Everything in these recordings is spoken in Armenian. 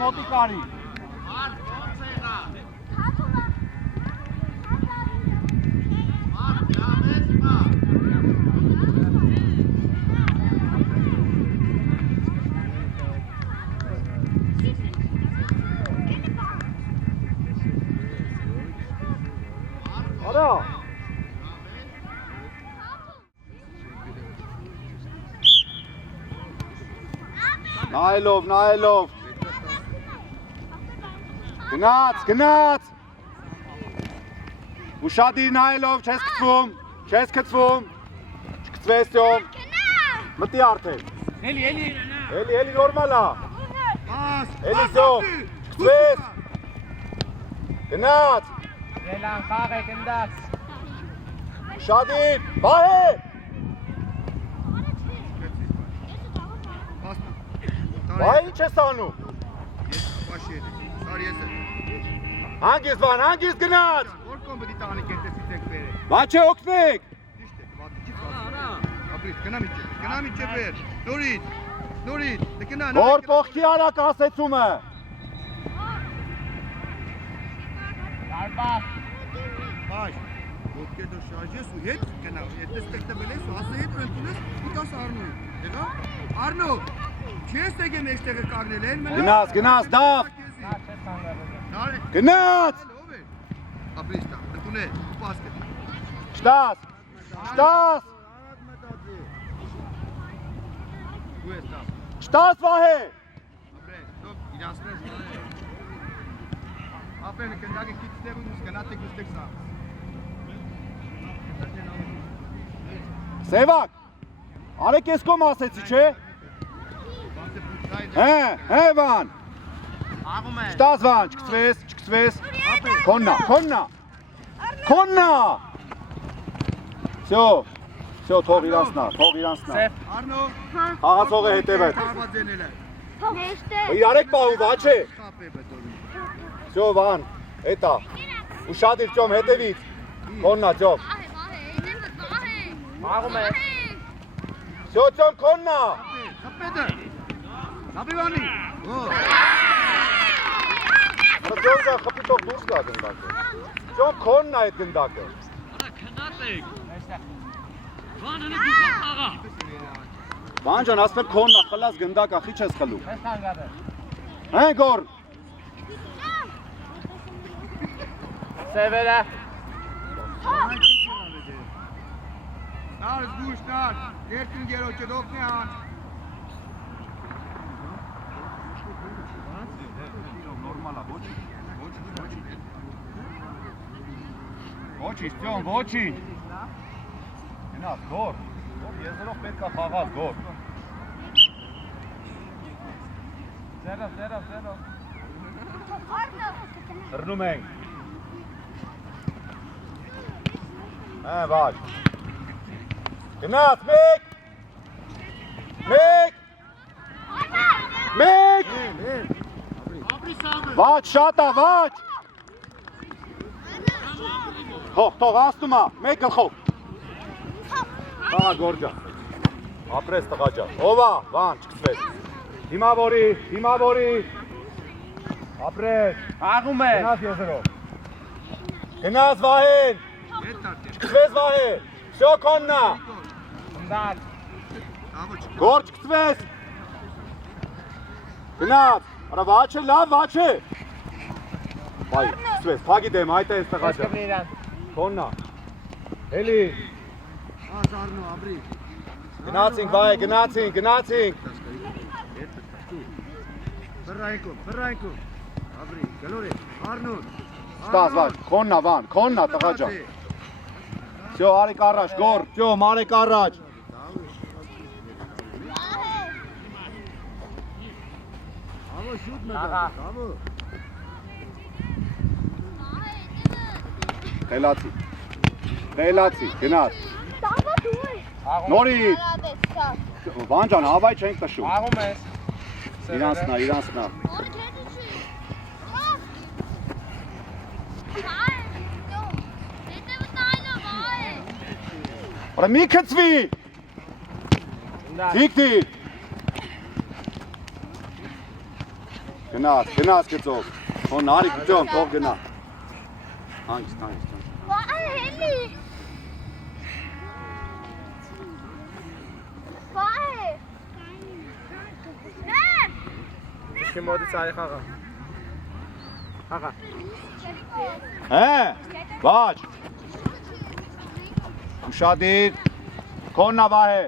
մոտի կարի։ Արա։ Նայելով։ Գնաց։ Ուշադիր նայելով, չես գծվում։ Չգծվես Տյոմ։ Մտի արդեն։ Էլի նորմալ է։ Էլի Տյոմ։ Չգծվես։ Գնաց։ Ելան խաղ է գնդաց։ Ուշադիր, վահե։ Վայ ինչ ես անում։ Հանգիստ վան, հանգիստ գնաց։ Վաչե օգնեք։ Որ կողքի արակ ասեցում է։ Արբախ։ Բայ, ոտքեր դու շարժես ու հետ գնա, եթե ստեկտվել ես ու ասա հետ ընկնես, ու տաս Արնոյ։ Եղա։ Արնո, չես եկել մեջտեղը կանգնել են մնա։ Գնաց, դավ։ Գնաց։ Ապրիստա, դուքունե, պասկե։ Շտաս։ Ու ես տամ։ Շտաս վահե։ Ապրես, դոք իրասնես։ Ապրեն կնդակը կիցնև ու գնատեք ուստեք սա։ Սևակ, արեք ես կոմ ասեցի, չէ։ Հե վան։ Շտաս վան, չգծվես։ Քոննա։ Всё, թող իրանցնա։ Արնո, Խաղացողը հետև է։ հարվածենել է։ Իրարեք պահում, վաչե։ Всё վան, էտա։ Ուշադիր Տյոմ հետևից։ Քոննա Տյոմ։ Մաղում է։ Всё Տյոմ քոննա։ Խպետը։ Նաբիվանի։ Տյոմ դա խփիտով դուրս գա գնդակը։ Տյոմ քոննա այդ գնդակը։ Վան ջան, ասում եմ քոննա, խլած գնդակա, խիչ ես խլում։ Հեն գոր։ Սևերը։ Նար, զգուշ, նար, երկին գերոչը դոքնի հան։ Ոչինչ, Տյոմ, ոչինչ։ Գնաց, գոր։ Եզերով պետք է խաղալ, գոր։ Զերով։ Հռնում ենք։ Վաչ։ Գնաց, մեկ։ Վաչ, շատ է, վաչ։ Թող, ասնում է, մեկ գլխով։ Հա, գորջա։ Ապրես տղա ջան։ Ով է, վան, չգծվես։ Հիմավորի։ Ապրես։ Աղում է։ Գնաց եզերով։ Գնաց վահեն։ Չգծվես վահե։ Всё քոննա։ Գնդաց։ Գոր չգծվես։ Գնաց։ Արա վաչը, լավ վաչը։ Բայ, չգծվես, փագի դեմ, այդ է այս տղա ջան։ Քոննա։ Էլի։ Արնո, ապրի։ Գնացինք վայ, գնացինք։ Բռայնքով։ Ապրի, գլորի, Արնո։ Ստաս վայ, քոննա տղա ջան։ Всё, արեք առաջ, գոր, Տյոմ, արեք առաջ։ Ավո շուտ մը Աղա։ ավո։ Խելացի, գնաց։ Նորից։ Վան ջան, հավայ չենք տշում։ Աղում է։ Իրանցնա։ Արա մի քծվի։ Թիկտի։ Գնաց գծով։ Հոն արի գծով, թող գնա։ Հանգիստ։ Վայ, հելի։ Վայ։ Նեմ։ Ինչի մոդի ծարի խաղա։ Խաղա։ Բաչ։ Ուշադիր։ Քոննա վահե։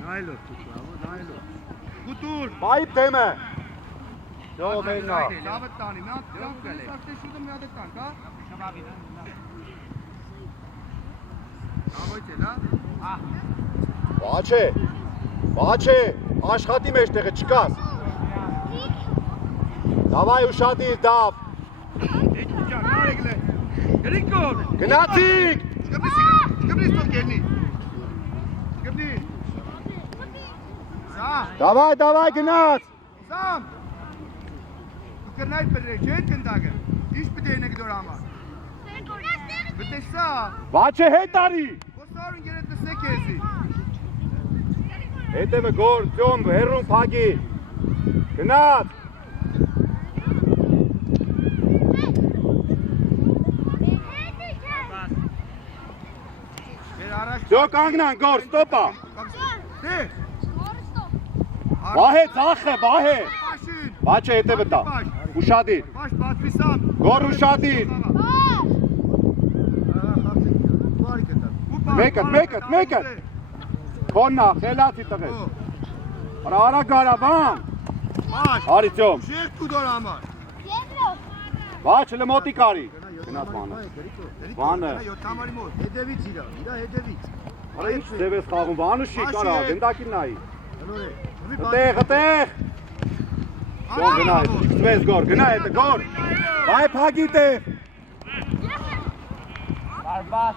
Նայլո, նայլո։ Գուտուր։ Բայ դեմը։ Դող էնա։ Լավը տանի, մի հատ սակտե շուտը մի հատ տանք, հա։ Ահոյց էլ, հա։ Բաչե, աշխատի մեջ տեղը չկաս։ Դավայ ուշադիր, դավ։ Եկիջան, արեք լե։ Գրիկոր։ Գնացիք։ Շկպրի ստոտ գերնի։ Շկպրի։ Սա։ Դավայ գնաց։ Սամ։ Դու կրնայր պրրեք, չէ կնդագը։ Ինչ պտե ենեք դոր համար։ Պտե սա։ Բաչե հետ արի։ Ոստարուն գերետ նսեք եզի։ Հետևը գոր, ծյոմ, հերրուն պագի։ Գնաց։ Ծյո կանգնան, գոր, ստոպա։ Դե։ Վահե, ծախը, վահե։ Պաշին։ Բաչե հետևը տա։ Ուշադիր։ Պաշ, բացվի սամ։ Գոր ուշադիր։ Մեկը։ Քոննա, խելացի տղես։ Արա գարավան։ Պաշ։ Արի ծյոմ։ Շերտ ու դոր համար։ Բաչ լմոտի կարի։ Գնաց բանը։ Բանը։ 7 համարի մոտ։ Հետևից իրա հետևից։ Արա ինչ դև ես խաղում, բանը շի կարա, գնդակին նայի։ Հլորե։ Հտեղ։ Գոր գնա, սկսվես գոր, գնա հետը գոր։ Բայ պագի տեղ։ Բարբաս։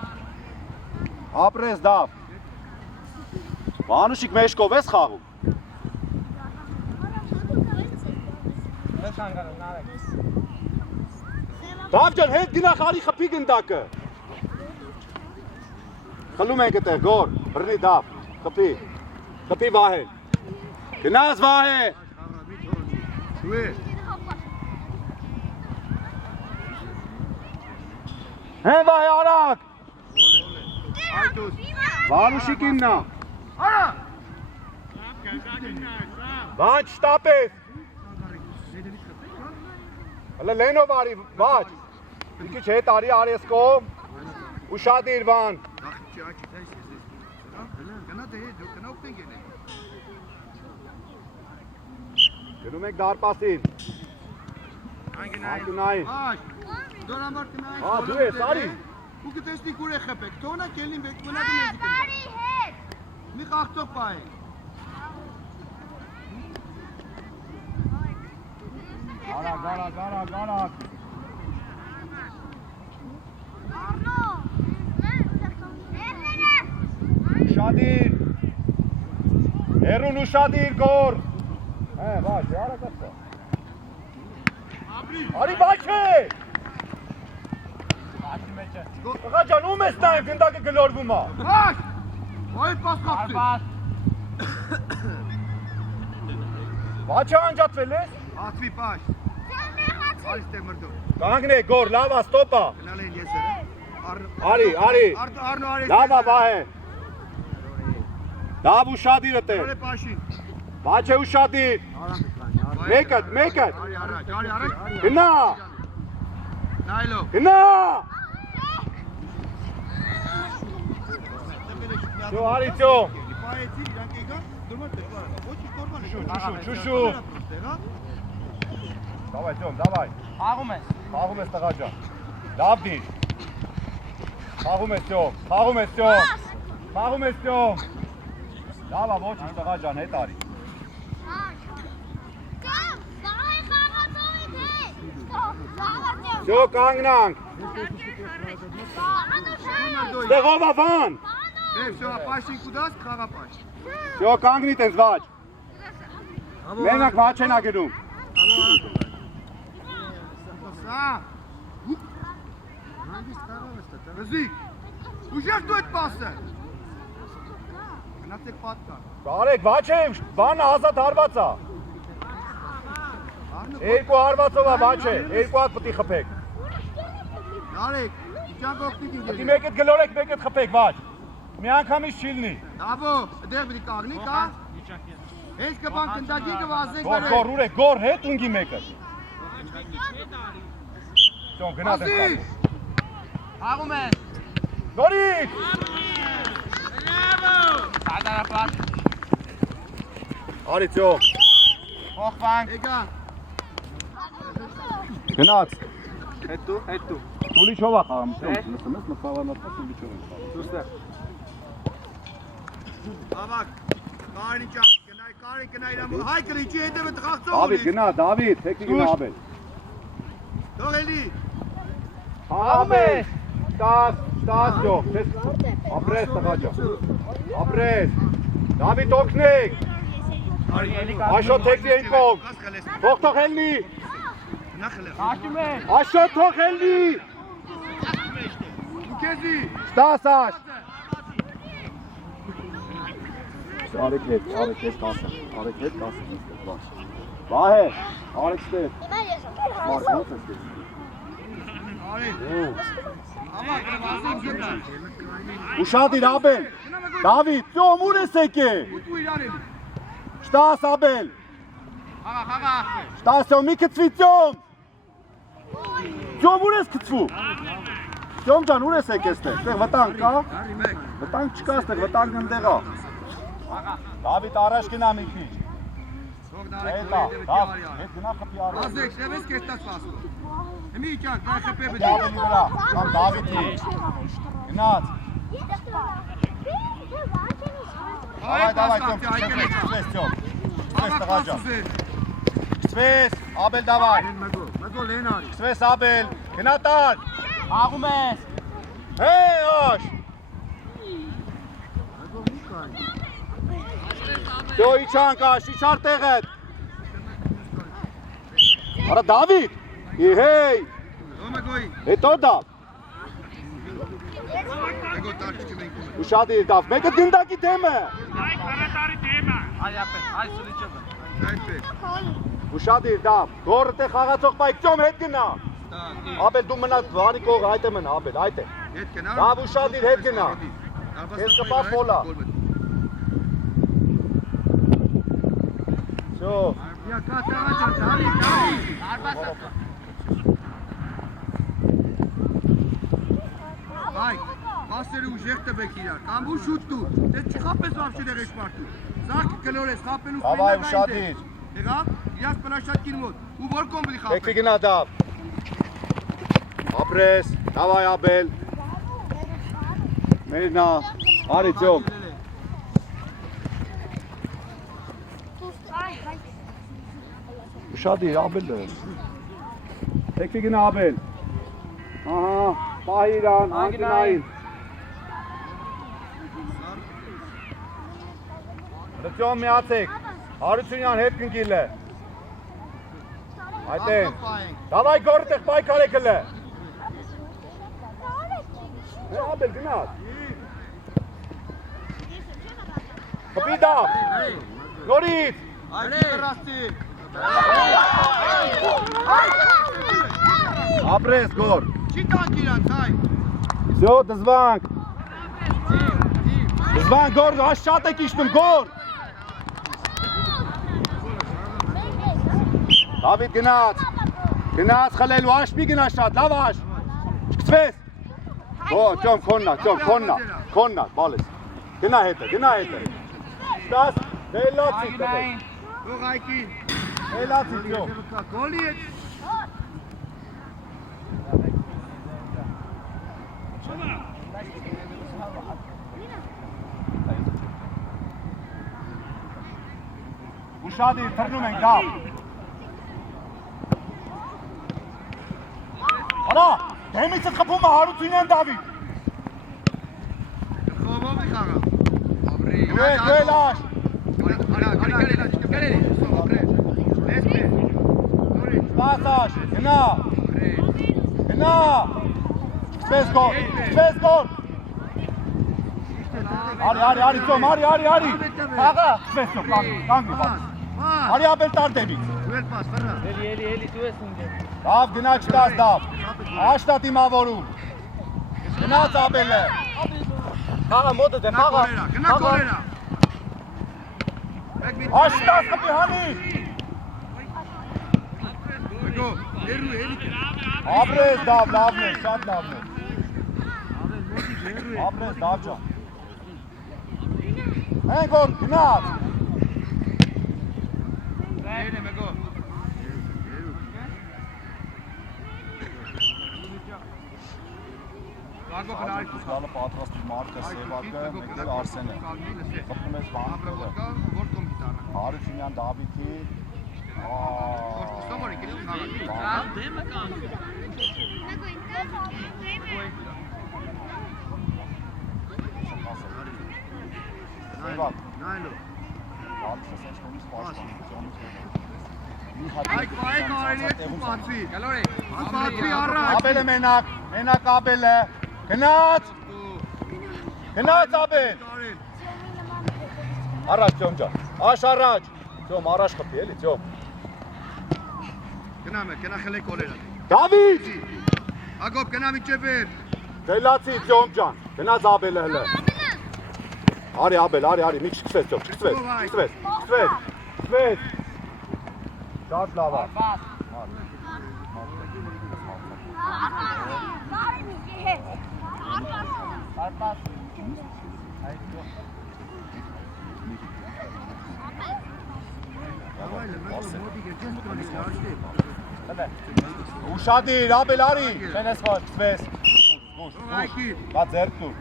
Ապրես դավ։ Բանուշիկ մեջկով ես խաղում։ Ես անգարում, նարեք։ Դավ ջան, հետ գնա խարի խպի գնդակը։ Խլում ենք այդտեղ, գոր, բռնի դավ, խպի վահե։ Գնաց վահե։ Շուե։ Հեն վահե արակ։ Այդոս։ Բանուշիկիննա։ Արա։ Բաչ շտապես։ Հլը լենով արի, բաչ։ Ինքիչ հետ արի արեսկով։ Ուշադիր վան։ Գնա դե դու գնա ուտեն գենե։ Գնում եք դարպասին։ Անգնայի։ Աշ։ Դոր համար տնայ։ Դու ես, արի։ Ու գտեսնի կուր է խպեք։ Թողնա կելին բեք մնա դիմեզի կնդա։ Մի խաղթող պահենք։ Գարա։ Ուշադիր։ Հերուն ուշադիր գոր։ Բաչ, արա կասա։ Արի բաչե։ Աշի մեջը։ Աղա ջան, ում ես նայում գնդակը գլորվում է։ Աշ։ Ոյ պաս խաղթի։ Բարբաս։ Բաչը անջատվել ես։ Ացվի պաշ։ Արի ստեղ մրդոր։ Կանգնե գոր, լավա, ստոպա։ Գնալ են ես էր։ Արի։ Արնո արի։ Լավա վահե։ Լավ ուշադիր է։ Հլորե պաշին։ Բաչե ուշադիր։ Մեկը։ Արի։ Գնա։ Նայլո։ Գնա։ Շո արի ճո։ Պայեցի իրանք եկա, դուրմա դժվար է։ Ոչ նորմալ է։ Շուշու։ Դավայ ճոմ, դավայ։ Խաղում ես։ Խաղում ես տղա ջան։ Լավ դիր։ Խաղում ես ճոմ։ Լավա ոչինչ տղա ջան, հետ արի։ Շո կանգնանք։ Ստեղով ավան։ Դե շո պաշին կուդաս խաղա պաշ։ Շո կանգնի տես վաչ։ Մենակ վաչ են ագնում։ Սա։ Ռզիկ։ Ուժեր դու այդ պասը։ Գնացեք պատ կար։ Կարեք վաչ է, բանը ազատ հարված է։ Երկու հարվածով է, բաչե, երկու հատ պտի խպեք։ Նարեք, իջան կողքնիկ ինգերի։ Պտի մեկ էտ գլորեք, մեկ էտ խպեք, բաչ։ Մի անգամից չիլնի։ Դավո, դեղ պտի կաղնի կա։ Հենց կպան կնդագի կվազենք Գոր, գոր, ուրեք, գոր, հետ ունգի մեկը։ Ճոն, գնա դեմ կաղնի։ Հաղում ես։ Գորիտ։ Սադարապատ։ Արի ճոն։ Հողվանք։ Եկա։ Գնաց։ Հետու, հետու։ Տուլիչով է խաղամ, ճոն, լսում ես, մխավանատված տուլիչով են խաղամ։ Սուստեղ։ Ավակ, կարին ճապ, կարին կնայր ամ, հայ կրիչի հետև է տխաղցող Դավիթ, գնա, Դավիթ, թեկի գնա Աբել։ Թող էլի։ Հաղում ես։ Ստաս ջող, ապրես տղաջա, ապրես, Դավիթ օգնեք, Աշոտ թեկի են կող, թող հելնի, Աշում ես։ Աշոտ թող հելնի, Ու կեզի։ Ստաս Աշ, Արեք հետ 10, Վահե, արեք ստեր, մարդ ոնց ես Արին։ Ավակ, վազենք գետա։ Ուշադիր Աբել, Դավիթ, ծյոմ ուր ես եկե, Ու իրան էլի։ Ստաս Աբել, Խաղա։ Ստասյոն մի կծվի ծյոմ, ծյոմ ուր ես կծվու, ծյոմ ջան ուր ես եկե ստեղ, ստեղ վտանգ կա, Արի մեկ։ վտանգ չկա ստեղ, վտանգ ընդեղ է, Դավիթ առաջ գնա մի քիչ, Թող նարեք հետա, որի դավ, դեպի արի։ հետ գնա խպի առաջ, Վազեք, շևես կեստաց վասկո։ Հիմի իջան, կայ խպե Աբելի բդի։ վրա, կամ Դավիթի, գնաց, Դավայ, ծյոմ, կծվես ծյոմ, կծվես տղա ջան, կծվես, Աբել դավայ, Մգո լեն արի։ կծվես Աբել, գնա տար, Հաղում ես։ հեյ Աշ, Դո իչան կաշ, իչար տեղետ, արա Դավիթ, իհեյ, Դո մգոյի։ հետո դավ, Մգո տարչի մենք ունենք։ ուշադիր դավ, մեկը դնդակի դեմ է, Այ ապել, այ սուլիչով է։ Այդպես։ ուշադիր դավ, գորը տեղ խաղացող պայք ծյոմ հետ գնա, Աբել դու մնաց վարի կողը, այդ է մնա Աբել, այդ է, Հետ կնա։ Դավ ուշադիր հետ գնա, Ես կպա ֆոլա, Շո, Յա կատաղաճան, դարի։ Հայ, հասերը ուժեղ տվեք իրար, կամ ու շուտ դու, դες չխապես վավշի դեղ էշպարտու, զարկ կլորես, խապելու Դավայ ուշադիր, Եղավ, իրաս պնաշատքին մոտ, ու որ կոմ բլի խապել։ եկվի գնա դավ, ապրես, դավայ Աբել, մերնա, արի ծյոմ, ուշադիր Աբել դրեմ, եկվի գնա Աբել, ահա, պահի իրան, անգնային, Լծյոն միացեք, Հարությունյան հետ կնկիլ է, այդ են, դավայ գորը տեղ պայքար է կլը, Աբել գնաց, խպի դավ, նորից, ապրես գոր, Չի տանք իրան, թայ։ Всё, դզվանք, դզվանք գոր, հաշ շատ եք իշտում, գոր, Դավիթ գնաց խլելու, աշ մի գնա շատ, լավ աշ, չկծվես, ճոմ, քոննա, բալես, գնա հետը, ստաս, դելացի տղեք, Թող այկին։ դելացի ճոմ, Գոլի հետ։ ուշադիր, թռնում ենք դավ, Արա, դեմիցը խպում է Հարությունյան Դավիթ, Խոբով լի խաղա։ գվել աշ, սպաս աշ, գնա, սկսվես գոր, արի ծոմ, արի, խաղա, սկսվես ծոմ, կանգնի, արի Աբել տար դեմից, Սուել պաս, վրա։ Էլի դու ես ինձ։ Լավ, գնա չտաս դավ։ Աշտա դիմավորում։ Գնաց Աբելը։ Խաղը մոտը դե խաղը։ Գնա կոլերա։ Աշտա խփի հանի։ Գո, երու։ Աբրես դավ, լավն է, շատ լավն է։ Աբրես դավ ջան։ Հեն գոր գնաց։ Երե մեկո։ Գագո խնարի Գալը պատրաստի Մարկը, Սևակը, մեկը Արսենը։ Խփում ես բան։ Որ կոմպյուտերը։ Հարությունյան Դավիթի։ Սովորի քիչ խաղա։ Դեմը կան։ Սևակ։ Նայլո։ Բացը սենցնից պաշտպան։ Այ կարելի է բացի։ Գալորի։ Բացի առաջ։ Աբելը մենակ Աբելը։ Գնաց Աբել։ Առաջ Ջոն ջան։ Առաջ։ Ջոմ առաջ խփի էլի Ջոմ։ Գնա խելե կոլերա։ Դավիթ։ Ագոբ գնա միջևեր։ Դելացի Ջոմ ջան։ Գնաց Աբելը հələ։ Արի Աբել, արի, մի չքսվես Ջոմ, չքսվես։ Շատ լավ է։ Ուշադիր, Աբել արի։ Չենես որ չքսվես։ Բա ձեռք դուր։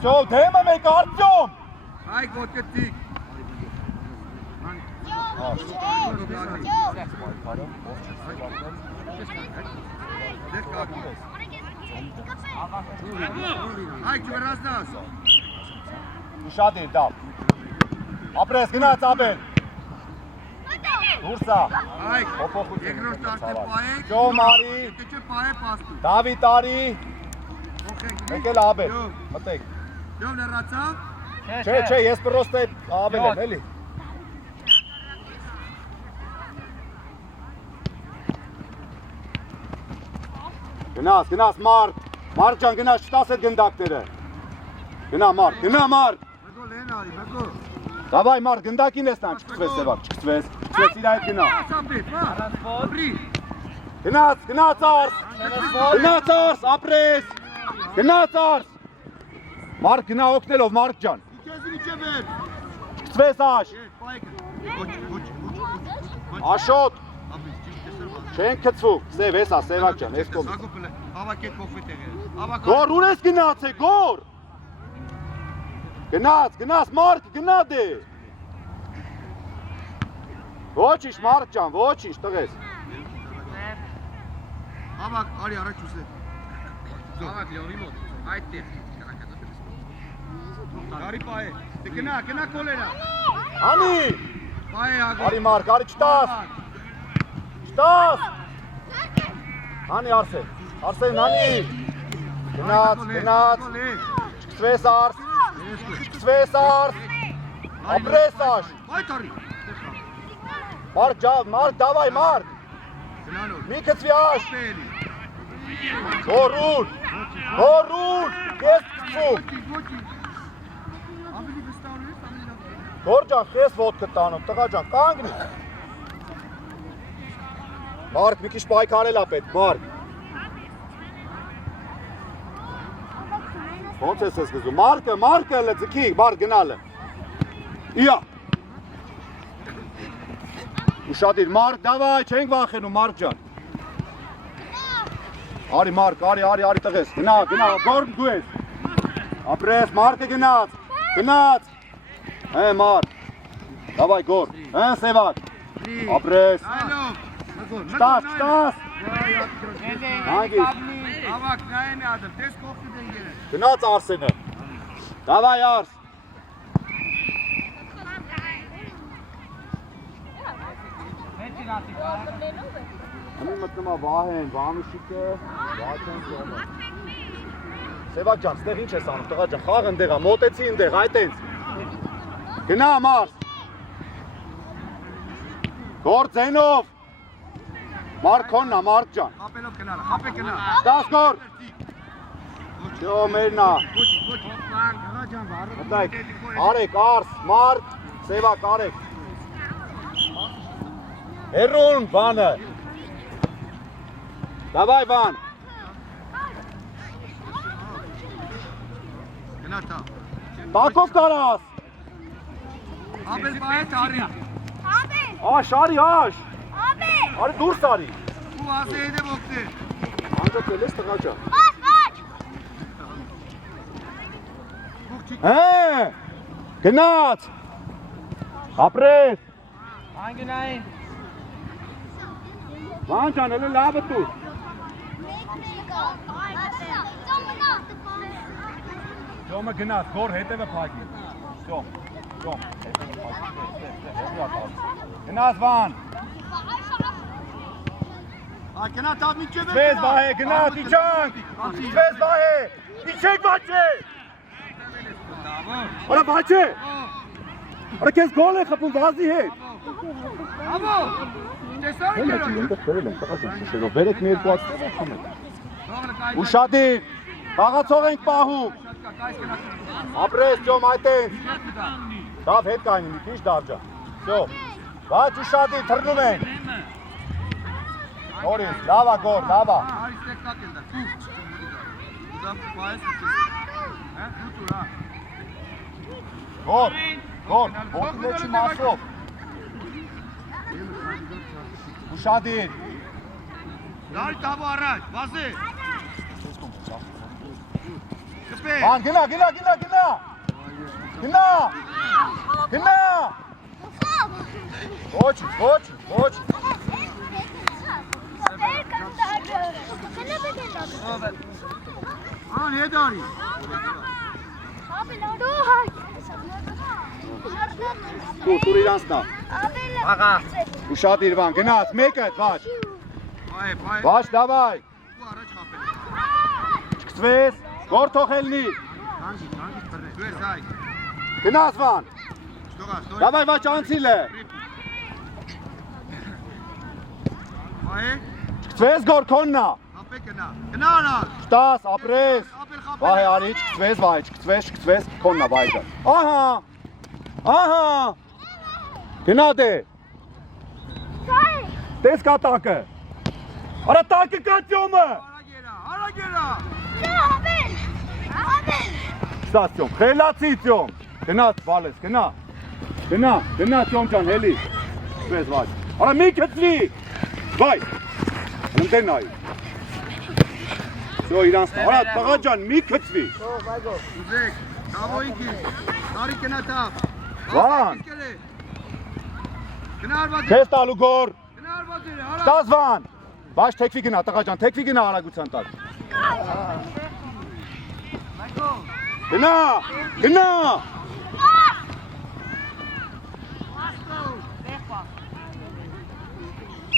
Շո, դեմը մեկ Արտյոմ։ Այ գոտկեցիկ։ Այ չվերացնաս։ Ուշադիր, դավ։ Ապրես, գնաց Աբել։ Դուրսա։ Այ երկրորդ տասը պայեք։ Ջոմ արի։ Եթե չէ պայե պաստու։ Դավիթ արի։ Եկել Աբել, մտեք։ Ջոմ լրացավ։ Չէ, ես պրոստե Աբել եմ, էլի։ Գնաց, Մարկ ջան, գնաց, չտաս այդ գնդակները։ Գնա Մարկ։ Մեկո լեն արի, մեկո։ Դավայ Մարկ, գնդակին ես նան, չքսվես Սևակ, չքսվես իր այդ գնա։ Գնաց Արս, ապրես, գնաց Արս։ Մարկ գնա օգնելով, Մարկ ջան։ Չքսվես Աշ։ Աշոտ։ Չեն քցվու, Սև, եսա, Սևակ ջան, ես կոմ։ Գոր, ուր ես գնաց է, գոր։ Գնաց, Մարկ, գնա դե։ Ոչինչ, Մարկ ջան, ոչինչ, տղես։ Ավակ, արի առաջ ուսե։ Ավակ լյորի մոտ, այդ տեղ։ Արի պայե, գնա կոլերա։ Անի, Պայե ագո։ արի Մարկ, արի չտաս։ Անի Արսեն, անի։ Գնաց, չքսվես Արս, ապրես Աշ։ Այ տարի։ Մարկ, դավայ Մարկ, մի քցվի Աշ։ Հորուր, ես քցվում։ Գոր ջան, խես ոտքը տանում, տղա ջան, կանգնի։ Մարկ, մի քիչ պայքարել ա պետք, Մարկ։ Ոնց ես գզում, Մարկը լը ձգի, Մարկ գնալը։ Իա։ Ուշադիր, Մարկ, դավայ, չենք վախենում, Մարկ ջան։ Արի Մարկ, արի տղես, գնա, գոր դու ես։ Ապրես, Մարկը գնաց։ Հե Մարկ, դավայ գոր, հե Սևակ, ապրես։ Չտաս։ Ավակ, նայեն ադմ, տես կողքի դենգերը։ Գնաց Արսենը, դավայ Արս։ Հմի մտնում ա Վահեն, Վանուշիկը, Վաչեն Զոմը։ Սևակ ջան, ստեղ ինչ ես անում, տղա ջան, խաղ ընդեղ ա, մոտեցի ընդեղ, այդ ենց։ Գնա Մարս։ Գոր ձենով։ Մարկոննա, մարկ ջան։ Խապելով գնալ, խապե գնալ։ Ստաս գոր։ Յո մերնա։ Ոչ, գղա ջան, վառը։ Մտայք, արեք, արս, մարկ, սևակ, արեք։ Հերուն, վանը։ Դավայ, վան։ Գնա տա։ Տակով կարաս։ Ապել բայ տարի։ Abel. Աշ, արի, աշ։ Abel. Արի դուրս արի։ Ու ասե հետև օգտե։ Անջատել ես տղաճա։ Baş baş. Գնաց։ Ապրես։ Անգնային։ Ման ջան, հələ լավը դու։ Ջոմը գնաց, գոր հետևը փակի։ Ջոմ, հետևը փակի։ Գնաց վան։ Գնա տա միջև է։ Սպես վահե, գնաց, իջանք։ Սպես վահե։ Իջեք վաչե։ Արա վաչե։ Արա քեզ գոլ է խփում վազի հետ։ Աբո։ Տեսա՞ր գերո։ Վերեք մի երկու հատ Ուշադիր, խաղացող ենք պահում։ Ապրես ջոմ այդտեղ։ Դավ հետ կայնի, մի քիչ դավ ջան։ Всё։ Վաչ ուշադիր, թռնում են։ Նորից, լավա գոր, լավա։ Արի սպեկտակլ դա։ Դա բայս է։ Հա, ուտուրա։ Գոր, ոտի մեջի մասով։ Ուշադիր։ Դարի տավո առաջ, վազե։ Կպե։ Ան գնա։ Ոչ։ Ան հետարի։ Դուր իրանցնա։ Ուշադիր վան, գնաց, մեկը այդ վաչ։ Բայ։ Վաչ, դավայ։ Ու առաջ խապել։ Չկցվես, գոր թողելնի։ Թանկի բռնե։ Դու ես այ։ Գնաց վան։ Ստողա։ Դավայ վաչ անցիլ է։ Բայ։ Չկցվես գոր քոննա։ Խապե գնա։ Գնանա։ Ստաս, ապրես։ Ապել խապել։ Վահե արի, չկցվես, քոննա բայջան։ Ահա։ Գնա դե։ Տես կա տակը։ Արա տակը կա ծյոմը։ Արագերա։ Ստաս ծյոմ, խելացի ծյոմ։ Գնաց բալես, գնա ծյոմ ջան, հելի։ Չկցվես վաչ։ Արա մի կծվի։ Վայ։ Ընդեն նայի։ Всё, իրանց, արա տղա ջան, մի կծվի։ Ուզեք, տավոյիքի։ Տարի գնա տավ։ Վան։ Գնա արվազեր։ Քեզ տալու գոր։ Գնա արվազեր, արա։ Ստաս վան։ Բայց թեքվի գնա, տղա ջան, թեքվի գնա արագության տակ։ Գնա։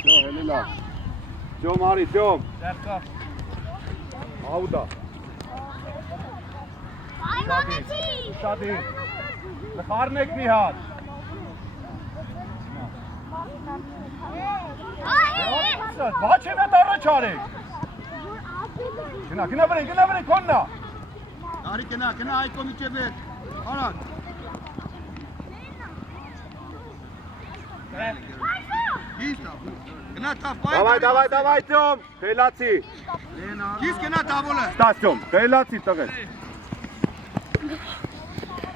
Всё, հելի լավ։ Ջոմ արի, ջոմ։ Դերկա։ Աուդա։ Ուշադիր։ Լխարնեք մի հատ։ Վաչ եմ էտ առաջ արեք։ Գնա վրեն, քոննա։ Տարի գնա, այկո միջև էր։ Արագ։ Գիստա։ Գնա տավ, բայ։ Դավայ, ջոմ, խելացի։ Գիս գնա տավոլը։ Ստաս ջոմ, խելացի տղես։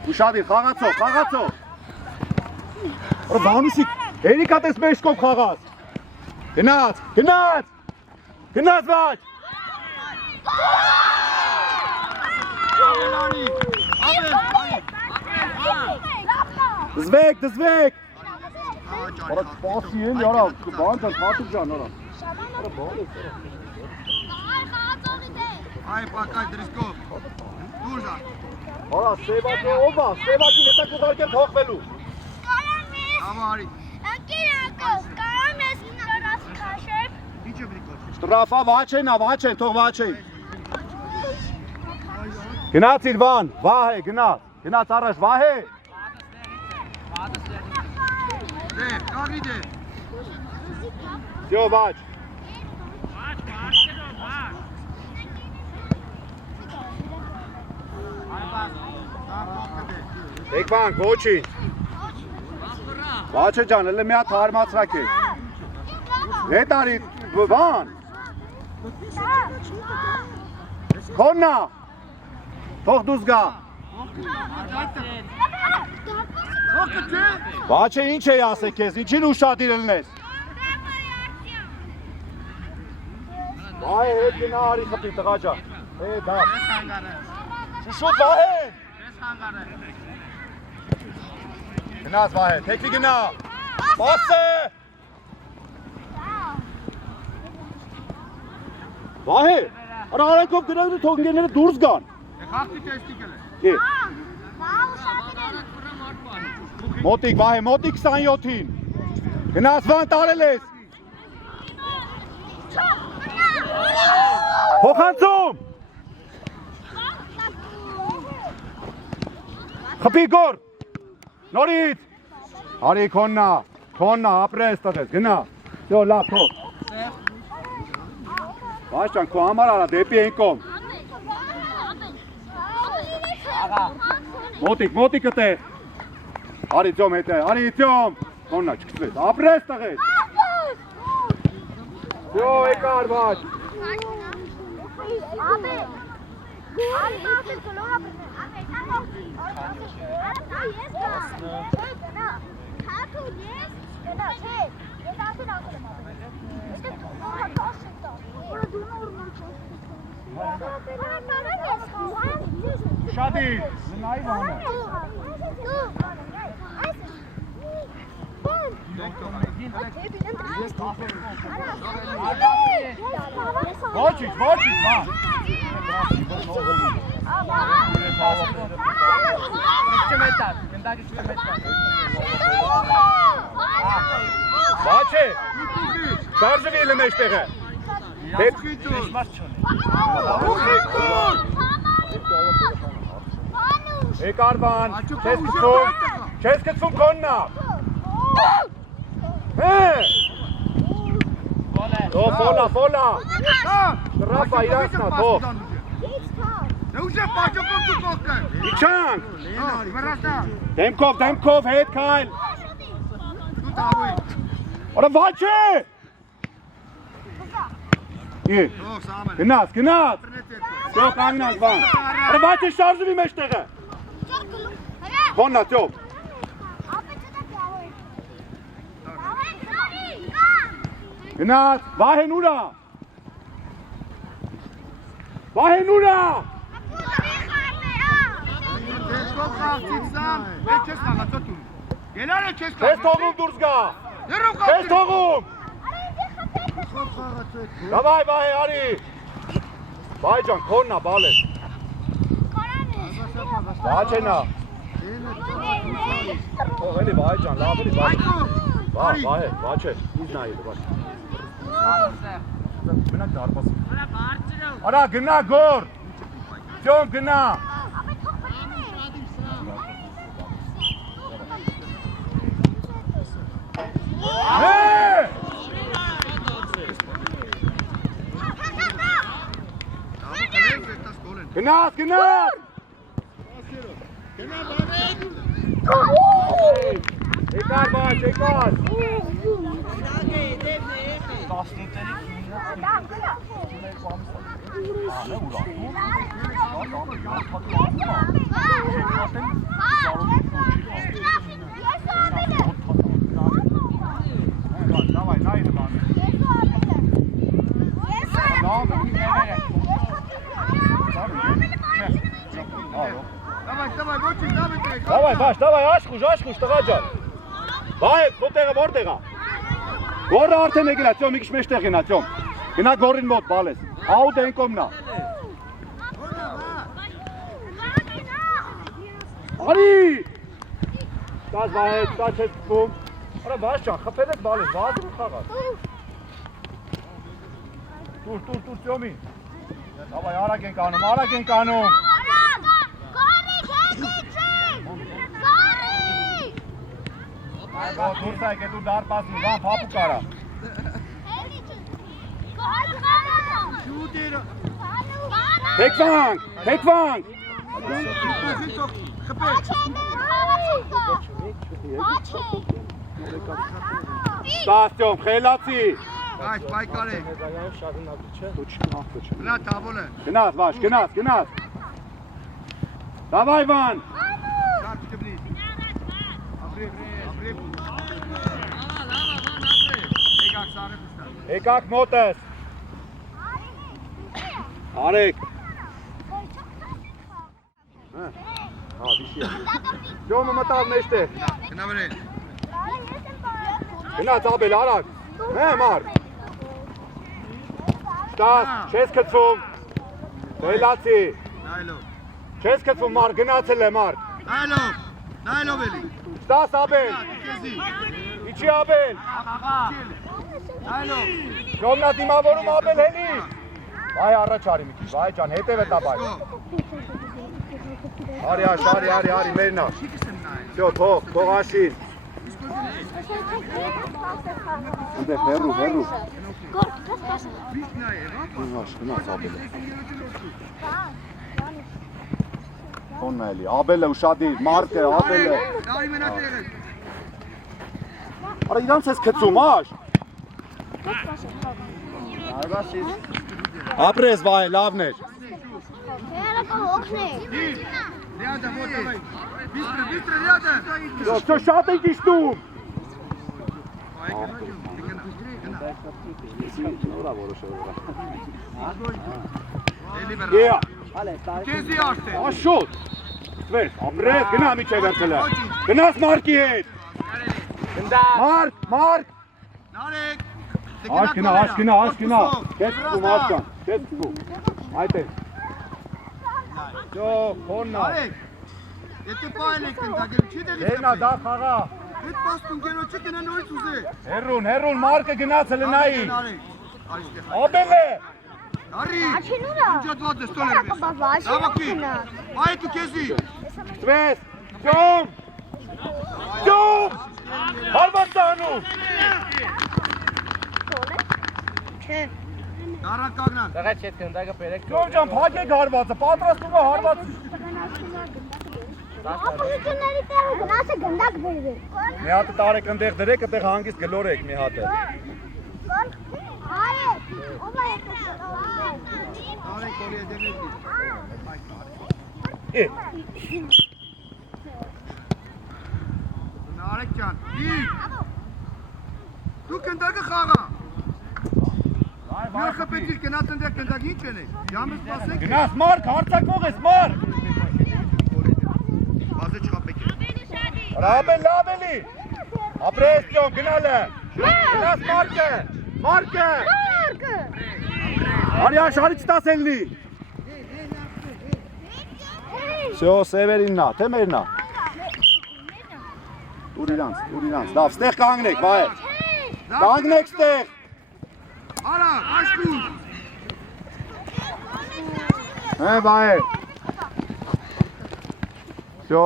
Ուշադիր, խաղացող։ Ո բանուսիկ, երիկա տես մեջքով խաղաց։ Գնաց վաչ։ Դզվեք։ Արա սպասի էլի, արա, բան ջան, խատուկ ջան, արա։ Այ պակայ դրիսկով։ Դուրժա։ Արա, Սևակի ովա, Սևակի հետակ ուղարկեմ թողվելու։ Ավա արի։ Ինչ է բրիկոչ։ Շտրաֆա վաչ են, թող վաչ են։ Գնաց իր վան, վահե, գնաց առաջ, վահե։ Դե, կաղի դե։ Всё, Վաճ։ Baş, baş. Եկվան, ոչինչ։ Վաչը ջան, հələ մի հատ հարմացրակ է։ Հետ արի, բան։ Քոննա։ Թող դուս գա։ Վաչը ինչ է ասե քեզ, ինչին ուշադիր ելնես։ Վայ, հետ գնա արի խփի տղա ջան։ Դա։ Շուշոտ Վահեն։ Գնաս Վահեն, թեքի գնա։ Պասը։ Վահե, արա արանքով գնալու թող ընկերները դուրս գան։ Խաղի տեստի գելը։ Է։ Մոտիկ Վահե, մոտիկ 27-ին։ Գնաս վան տարել ես։ Փոխանցում։ Խփի գոր։ Նորից։ Արի քոննա, ապրես տղես, գնա։ Դո լավ թող։ Բաշան, քո համար արա դեպի այն կողմ։ Մոտիկը տեղ։ Արի ծյոմ հետը, արի ծյոմ։ Քոննա չկծվեց, ապրես տղես։ Դո եկար Վաճ։ Շադի, նայ վանը։ Ոչինչ, վան։ Բաչե, շարժվի էլ մեջտեղը։ Եկար բան, չես կծվում քոննա։ Ֆոլա։ Ռապա իրասնա, թող։ Ուժը պաճոկով դու կողքան։ Իչանք։ Վրաստա։ Դեմքով, հետ քայլ։ Դու տավույ։ Արա Վաչե։ Թող սամեն։ Գնաս։ Թող կանգնանք բան։ Արա Վաչե շարժվի մեջտեղը։ Քոննա թող։ Գնաս, Վահեն ուրա։ Տեսքով խաղցիցան, չես խաղացոտում։ Գելարը չես խաղացոտում։ Չես թողում դուրս գա։ Չես թողում։ Դավայ Վահե, արի։ Վայ ջան, քոննա, բալես։ Վաչենա։ Թող էլի Վահե ջան, լավ էլի Վահե։ Վահե, Վաչե, ինձ նայել, Վաչե։ Մենակ դարպաս։ Արա գնա գոր։ Ճոմ գնա։ Գնաս։ Եկար Վաչ, եկար։ Давай, найди бан. Давай, Բաշ, давай, աշխուժ, տղա ջան։ Բայ, քո տեղը որտեղ է։ Գորը արդեն եկել է, ծյոմ, մի քիչ մեջտեղ գնա, ծյոմ։ Գնա գորին մոտ, բալես։ Աուտ են կոմնա։ Արի։ Տաս բայ, տաս չես կում։ Արա Բաշ ջան, խփել եք բալես, վազում խաղաց։ Տուր, ծյոմի։ Давай, արագ ենք անում։ Դուրս եկե դու դարպասնի, վան փապու կարա։ Շուտերը։ Թեքվանք, թեքվանք։ Ստաստյոմ, խելացի։ Այս պայքար է։ Նա տավոլ է։ Գնաց, վաշ, գնաց, գնաց։ Դավայ վան։ Շատ կբնի։ Ապրիվ։ Եկակ սարը պստան։ Եկակ մոտս։ Արեք։ Ջոմը մտավ մեջտեղ։ Գնա վրեն։ Գնաց Աբել, արագ։ Հե մարդ։ Ստաս, չես կծում։ Խելացի։ Նայլով։ Չես կծում մարդ, գնացել է մարդ։ Նայլով էլի։ Ստաս Աբել։ Քեզի։ Իչի Աբել։ Նայլով։ Ջոմնա դիմավորում Աբել հելի։ Վայ առաջ արի մի քիչ, վայ ջան, հետև է տա բայ։ Արի, մերնա։ Всё, թող աշին։ Անդե հերու։ Բիշնա է, հա։ Գնաց Աբելը։ Քոնն էլի, Աբելը ուշադիր, Մարկը, Աբելը։ Դարի մենատեղ է։ Արա իրանց ես գծում, աշ։ Ապրես վայ, լավն էր։ Լիադա մոտը։ Բիստրը, լիադա։ Всё, շատ եք իշտում։ Եա, Քեզի աշտե։ աշոտ։ Ստվեր, ապրես, գնա միջև վերցելը։ Գնաց Մարկի հետ։ Մարկ։ Նարեկ։ Աշ գնա։ Քեզ ծում, աշկան, քեզ ծում։ Այդ է։ Всё, քոննա։ Նարեկ։ Եթե պայել եք ընտագել, չի դեղից Հենա, դա խաղա։ Հետ պաստուն գերոչը կնա նորից ուզե։ Հերուն, Մարկը գնացել է նայի։ Նարեկ։ Արիստեղ։ Աբելը։ Արի։ Աչինուրա։ Ինջատված է ստոլ էր մեզ։ Դավակի։ Այդ ու քեզի։ Ստվես, Ջոմ։ Հարվածանում։ Չէ։ Դարան կագնան։ Ջոմ ջան, փակեք հարվածը, պատրաստում է հարվածը։ Ապոզիցիոնների տեղը գնացը գնդակ բերվեր։ Մի հատը տարեք ընդեղ դրեք, ընդեղ հանգիստ գլորեք մի հատը։ Հայե, ով է եկել։ Նարեկ կոլի է դերնետի։ Նարեկ ճան, դու կնդակը խաղա։ Նա խպետիր կնաց ընդեղ կնդակ ինչ են է։ Ժամը սպասեք։ Գնաց Մարկ, հարցակող ես Մարկ։ Բազը չխապեք է։ Ռաբել լավ էլի։ Ապրես Ջոմ, գնալ է։ Գնաց Մարկը։ Արի աշարի չտաս ելնի։ Всё, Սևերիննա, թե մերնա։ Ուր իրանց, լավ, ստեղ կանգնեք, վայ։ Կանգնեք ստեղ։ Արա, աշկուն։ Հե վայ։ Всё։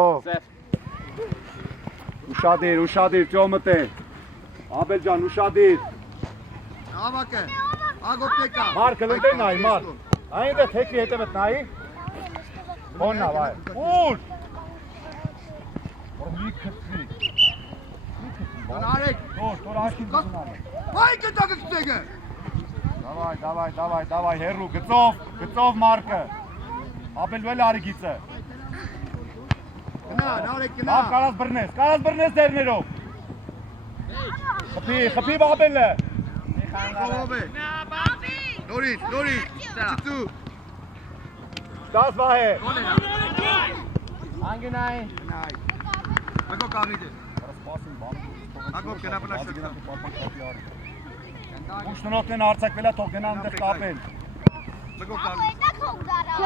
Ուշադիր, Ջոմը տե։ Աբել ջան, ուշադիր։ Ավակը, ագոպտեկա։ Մարկը լնդե նայի, Մարկ։ Այնտեղ թեքվի հետևդ նայի։ Քոննա վայ։ Ուր։ Որ մի քծվի։ Նարեկ։ Թոր աշկին գնալ։ Վայ կտակը կտեգը։ Դավայ, հերու, գծով Մարկը։ Աբել վել արի գիծը։ Գնա, Նարեկ գնա։ Լավ, կարաս բրնես դերներով։ Խփի Աբելը։ Ով է։ Նորից, չծու։ Ստաս վահե։ Անգնային։ Նայ։ Ագո կաղիդ է։ Ագո կնա բնա շտկա։ Ուշնորոտն արձակվելա թող գնան դեղ կապեն։ Ագո կաղիդ։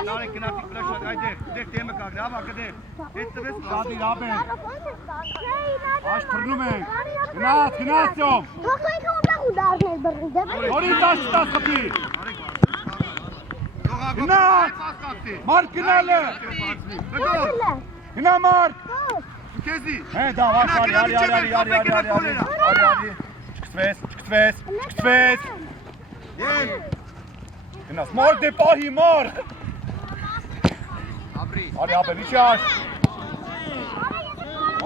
Նարեկ գնացիք բնա շտկա այդեղ, դեղ տեմը կաղիդ, ավակը դեղ։ Հետ տվես Շադիր Աբել։ Աշ թռնում ենք։ Գնաց Ջոմ։ Թող ինքը ուտեղ ու դառնել բռնձ։ Որի տաս խփի։ Գնա։ Մարկ գնալ է։ Ագո։ Գնա Մարկ։ Քեզի։ Հե դա վաշ արի։ Չկսվես, Կծվես։ Ել։ Գնաս, մար դե պահի, մար։ Ապրի։ Արի ապել, իչի աշ։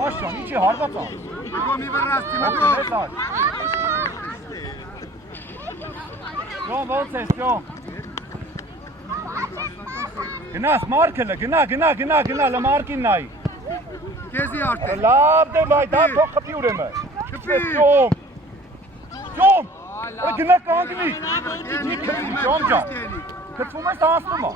Աշան, իչի հարված ան։ Մեկո մի վրասի, մեկո։ Ոգնես աշ։ Ճոմ, ոնց ես, ճոմ։ Գնաս, մարկելը, գնա, լմարկին նայի։ Քեզի արդեն։ Լավ դե բայ, դա թող խպի ուրեմը։ Չպես, ճոմ։ Գնա կանգնի։ Մի քրի, ճոմ ջան։ Կծվում ես տանցնում ա։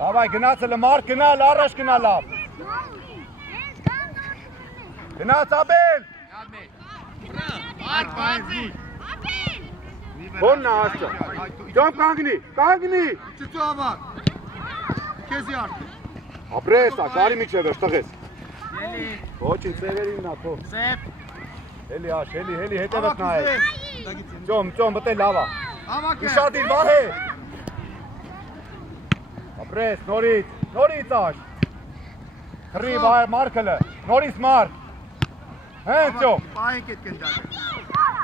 Davay, գնացել մարդ գնալ, առաջ գնա լավ։ Գնաց Աբել։ Բոննա աշճա։ Ճոմ կանգնի։ Չծու ավար։ Քեզի արդեն։ Ապրես, աշարի միջև ես, տղես։ Ելի։ Ոչին ծևերին նա թող։ Սեփ։ Էլի աշ, էլի հետևս նայ։ Ճոմ, բտե լավա։ Ավակ է։ Ուշադիր վահե։ Ապրես, նորից աշ։ Հրի վահե մարկելը, նորից մարկ։ Հեն ճոմ։ Պահենք էտ կնդակը։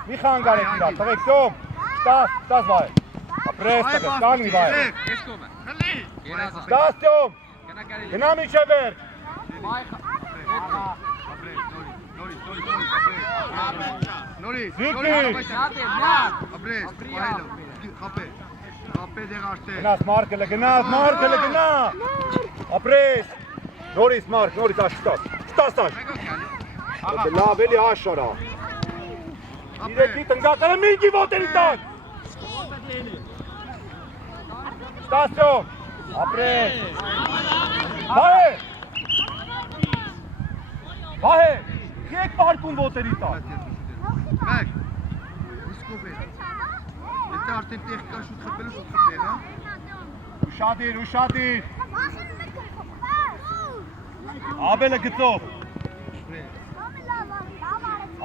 Մի խանգար եք իրար, տղեք ճոմ։ Ստաս վահե։ Ապրես, տղես, կանգնի վահե։ Ես կոմը։ Հլի։ Ստաս ճոմ։ Գնա միջև վերջ։ Նորից։ Զիկի։ Ապրես, պահելով։ Խապե դեղ աշտել։ Գնաս մարկելը, գնա։ Ապրես։ Նորից մարկ, նորից աշ, ստաս աշ։ Լավ էլի աշարա։ Իրեկի տնգականը մինքի ոտերի տան։ Ստաս ճոմ։ Ապրես։ Վահե, եկ պարկում ոտերի տան։ Մեկ, իսկով է։ Եթե արդեն տեղ կա շուտ խպելու շուտ խպել, հա։ Ուշադիր։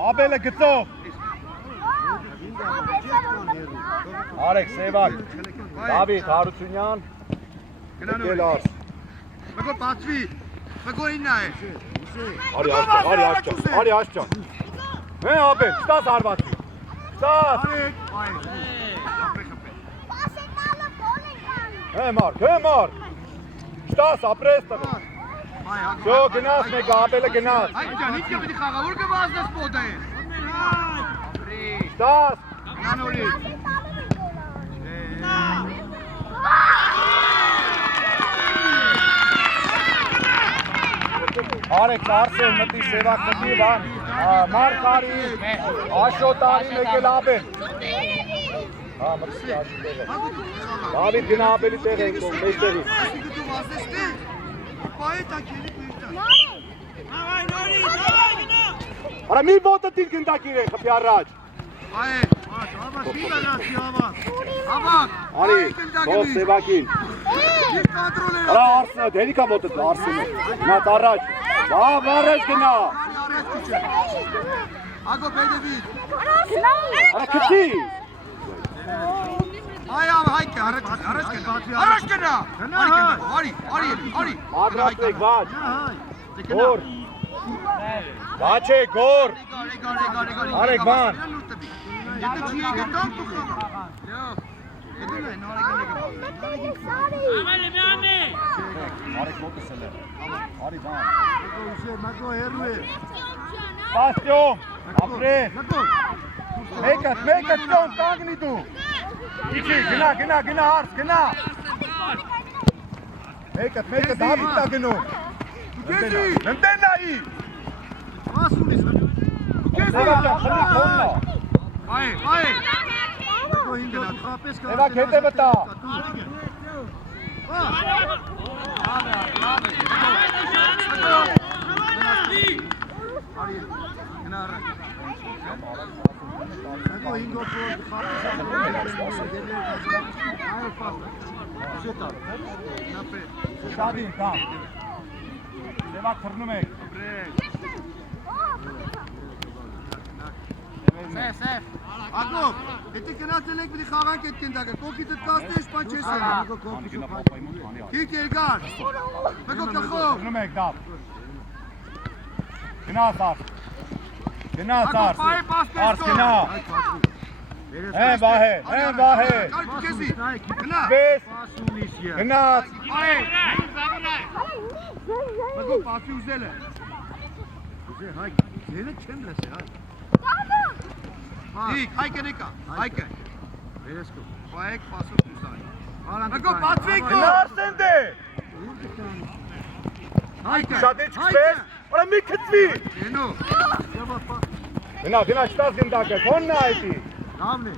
Աբելը գծով։ Արեք, Սևակ, Դավիթ, Հարությունյան, եկել արս։ Մեկո բացվի, մեկո իննա է։ Արի աշճան։ Հեն աբել, ստաս հարվածի։ Ստաս։ Հեն մարկ։ Ստաս, ապրես տղը։ Շո, գնաս մեկը, աբելը գնաս։ Այդ ջան, ինչ կպետի խաղավոր կվազնես պոտը է։ Ստաս։ Նա նորից։ Արեք, Արսեն մտի, Սևակ մտի, մարկ արի, աշոտ արի, եկել աբել։ Մտի աշոտ տեղը։ Դավիթ գնա աբելի տեղ ենք ում, մեջ տեղի։ Այսինք դու վազնես տեղ, պահե տակելի պիրտա։ Արա մի ոտը դիլ գնդակ իրեն, խպի առաջ։ Պահե, ավակ, մի վերացի ավակ։ Ավակ, Արի, թող Սևակին։ իր կադրոլ է։ Արա Արսենը, դերիկա ոտը Արսենը, գնաց առաջ, բավ առաջ գնա։ Ագո բեդևից։ Արա կծի։ Այ հայք է, առաջ գնա։ Արի։ Ադրացեք վաչ։ Գոր։ Վաչ է, գոր։ Արեք բան։ Եթե չի եկել տան դու խաղա։ Արեք ոտս էլ է։ Արի բան։ Մեկո հերու է։ Պաստյոմ, ապրես։ Մեկը ճոմ, կանգնի դու։ Իչի, գնա, հարս, գնա։ Մեկը Դավիթ տա գնում։ Քեզի։ Ննդենայի։ Ասունիս։ Սևակյան, խլի կոննա։ Այ։ Մեկո հինգնա, խապես կա։ Սևակ հետևը տա։ Արի, գնա առաջ։ Մեկո հինգոց որ խապես Շադին, կամ։ Սևակ թռնում եք։ Սև։ Ագով, եթե գնացել եք պիտի խաղանք այդ կենդակը, կոկիցը 10 շպան չես ելը։ Քիչ երկար։ Մեկո կխով։ Գնում եք դապ։ Գնաց արս։ Գնաց արս։ Արս գնա։ Հեն վահե։ Կարկ քեզի։ Գնա։ Պես։ Գնաց։ Մեկո պասի ուզել է։ Ձերը չեմ լսի, հայ։ Դիկ, հայկը նեկա, հայկը։ Վերեսկո։ Բայեք պասով դուսայ։ Մեկո բացվեք գո։ Գնարսեն դե։ Հայկը։ Շատ է չքսես։ Արա մի քծվի։ Դենո։ Գնա, չտաս գնդակը, քոնն է այդի։ Լավն է։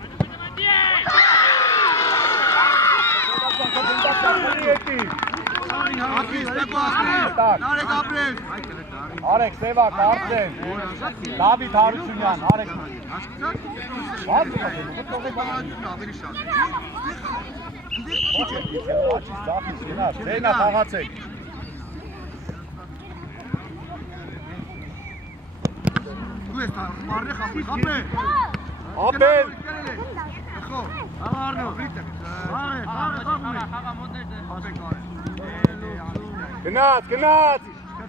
Նարեկ ապրել։ Արեք Սևակ, Արսեն, Դավիթ Հարությունյան, Արեք։ Ավելի շատ։ Ձենա խաղացեք։ Դու ես մարնե խապել։ Ապել։ Խո։ Արնո, բրիտը։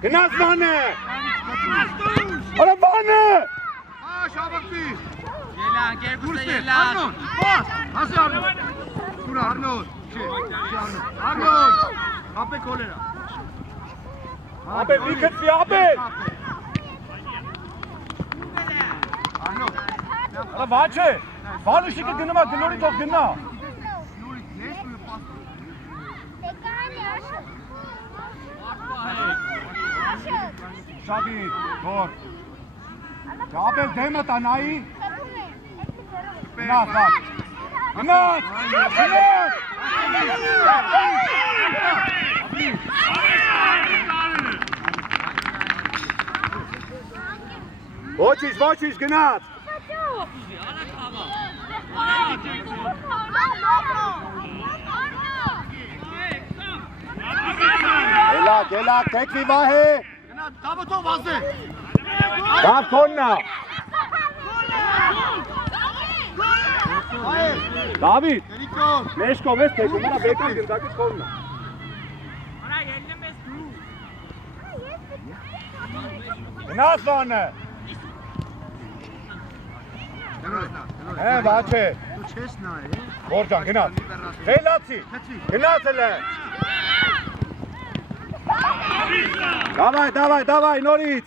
Գնաց, բանը։ Արա բանը։ Շաբակի։ Ելան, գերգուստը ելան։ Բաս, հասի Արնոլ։ Դուր Արնոլ։ Արնոլ։ Ապե կոլերա։ Ապել, մի քծվի, ապել։ Արնոլ։ Արա վաչ է, վալուշիկը գնում է, գլորի թող գնա։ Շաբի, հոր։ Ապել դեմը տանայի։ Գնաց, վաչ։ Գնաց։ Ոչինչ, գնաց։ Գելակ, թեքվի վահե։ Դավթով վազե։ Դավ քոննա։ Դավիթ, մեջքով ես թեքում, հնա բեկան գնդակից քոննա։ Գնաց բանը։ Վաչ է։ Դու չես նայ, Գորջան, գնաց։ Խելացի, գնաց էլ է։ Դավայ, նորից։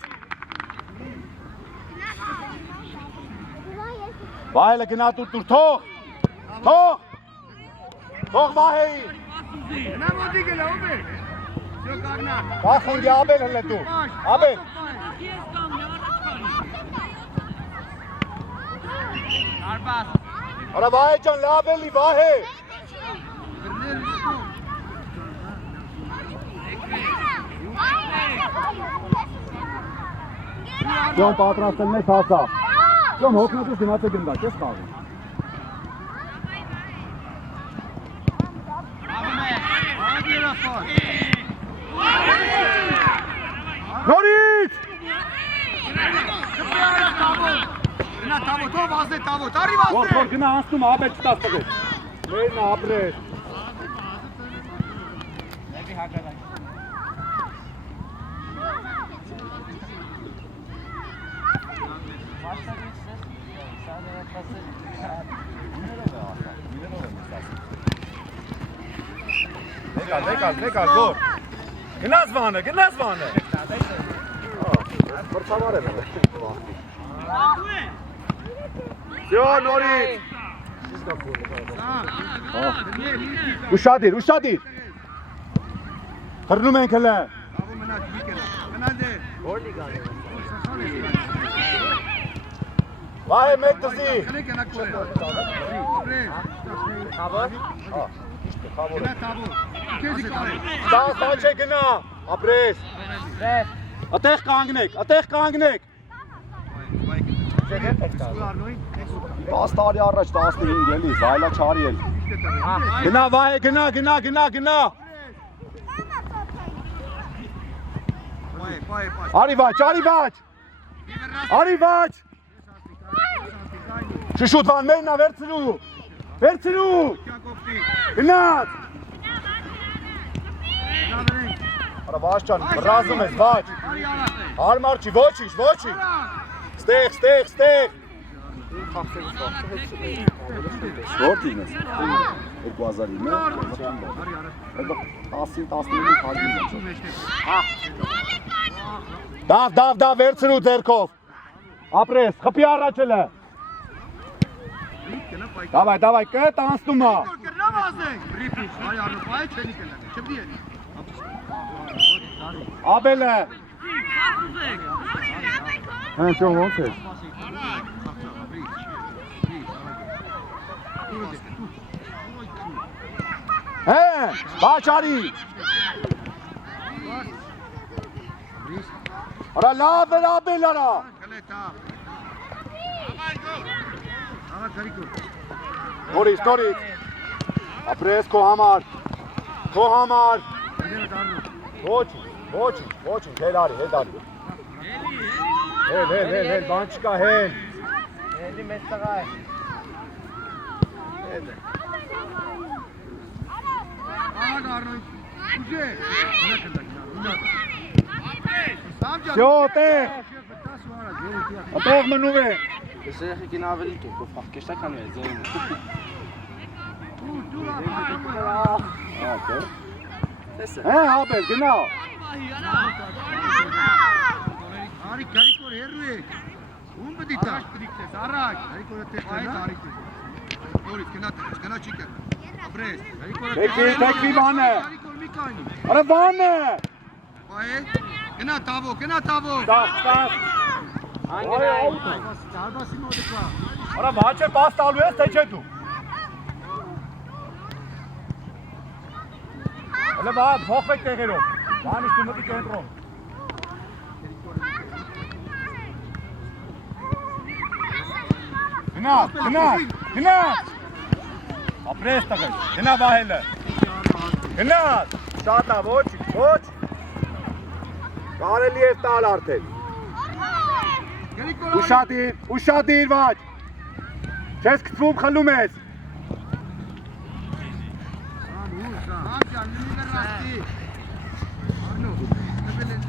Վահելը գնա տուր, թող վահեի։ Նա մոտի գելա, ով է։ Շո կագնա։ Կախնգի աբել հլը դու, աբել։ Արբաս։ Արա վահե ճան, լավ էլի, վահե։ Ճոն պատրաստել մեզ հասա։ Ճոն հոգնոտուս գնաց է գնդակ, ես կաղում։ Նորից! Գնա տավոթով վազե տավոթ, արի վազե։ Որ գնա անցնում աբել չտաս տղես։ Մերնա ապրես։ Դեկալ, գոր։ Գնաց վանը։ Մրցավար է մեն։ Սյո, նորից։ Ուշադիր։ Հրնում ենք հլը։ Ավոր մնաց, բիկելա, մնաց է։ Վահե մեկ տզի։ Կնեք ենակ կոլերա։ Ապրել։ Գնա տավոր, քեզի կարե։ Սա չէ գնա, ապրես։ Ատեղ կանգնեք։ 10 տարի առաջ 15 էլի, զայլա չարի էլ։ Գնա վահե, գնա։ Արի վաչ։ Շշուտ վան մերնա վերցրու։ Վերցրու։ Կյանքովտի։ Գնաց։ Նա վերենք։ Արա Վաճ ջան, բռազում ես Վաճ։ Արի արած է։ Հարմար չի, ոչինչ, ոչինչ։ Ստեղ։ Շորտին ես։ 2000-ին է։ Այդ 10-15 քալին է։ Դավ վերցրու ձերքով։ Ապրես, խփի առաջելը։ Давай, կետ անցնում է։ Կրնամ ազենք։ Ռիփի, արի արնո, բայ չելի կլա։ Չբդի է։ Աբելը։ Հենց ոնց է։ Բաչարի։ Արա լավ էր Աբել արա։ Կլետա։ Աղա քարիկո։ Նորից։ Ապրես քո համար։ Ոչինչ, հել արի։ Հել, բան չկա, հել։ Էլի մեծ տղա է։ Աղա գարնո։ Ուժե։ Всё, տեղ։ Տեղ մնում է։ Ես եղեք ինա ավելի տուր, կով կեշտական է ձերին։ Աբել, գնա։ Արի քարիկոր հերու է։ Ում բդի տա։ Առաջ, քարիկորը տեղ այդ արի։ Նորից գնա չի կա։ Ապրես, քարիկորը։ Թեքվի բան է։ Քարիկոր մի կանի։ Արա բան է։ Բայ, գնա տավո։ Ստաս։ Դարբասի մոտ կա։ Արա Վաճը պաս տալու ես, թե չէ դու։ Հələ բան, փոխվեք տեղերով։ Բանիշ դու մտի կենտրոն։ Գնաց։ Ապրես տղես, գնա վահելը։ Գնաց։ Շատ է, ոչ։ Կարելի է տալ արդեն։ Ուշադիր Վաճ։ Չես գցվում, խլում ես։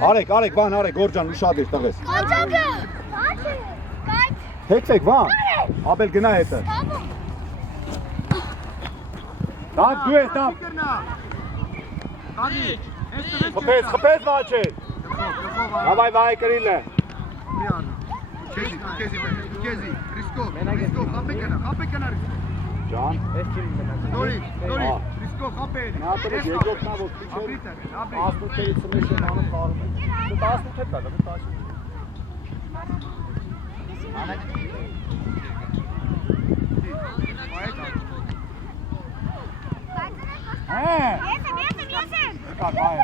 Արեք, բան, Գորջան, ուշադիր տղես։ Աջակը։ Հեքվեք, բան։ Աբել գնա հետը։ Դավ դու ես, դավ։ Խպես Վաճը։ Davay vay կրիլը։ Քեզի, ռիսկո, խապե կնա։ Ջան, Ես չեմ մնաց։ Նորի, ռիսկո խապե։ նա դեռ երկրորդ նավով քիչ է։ 18-ից մեջը անում խաղում է։ Դու 18 հետ կա, դու 10։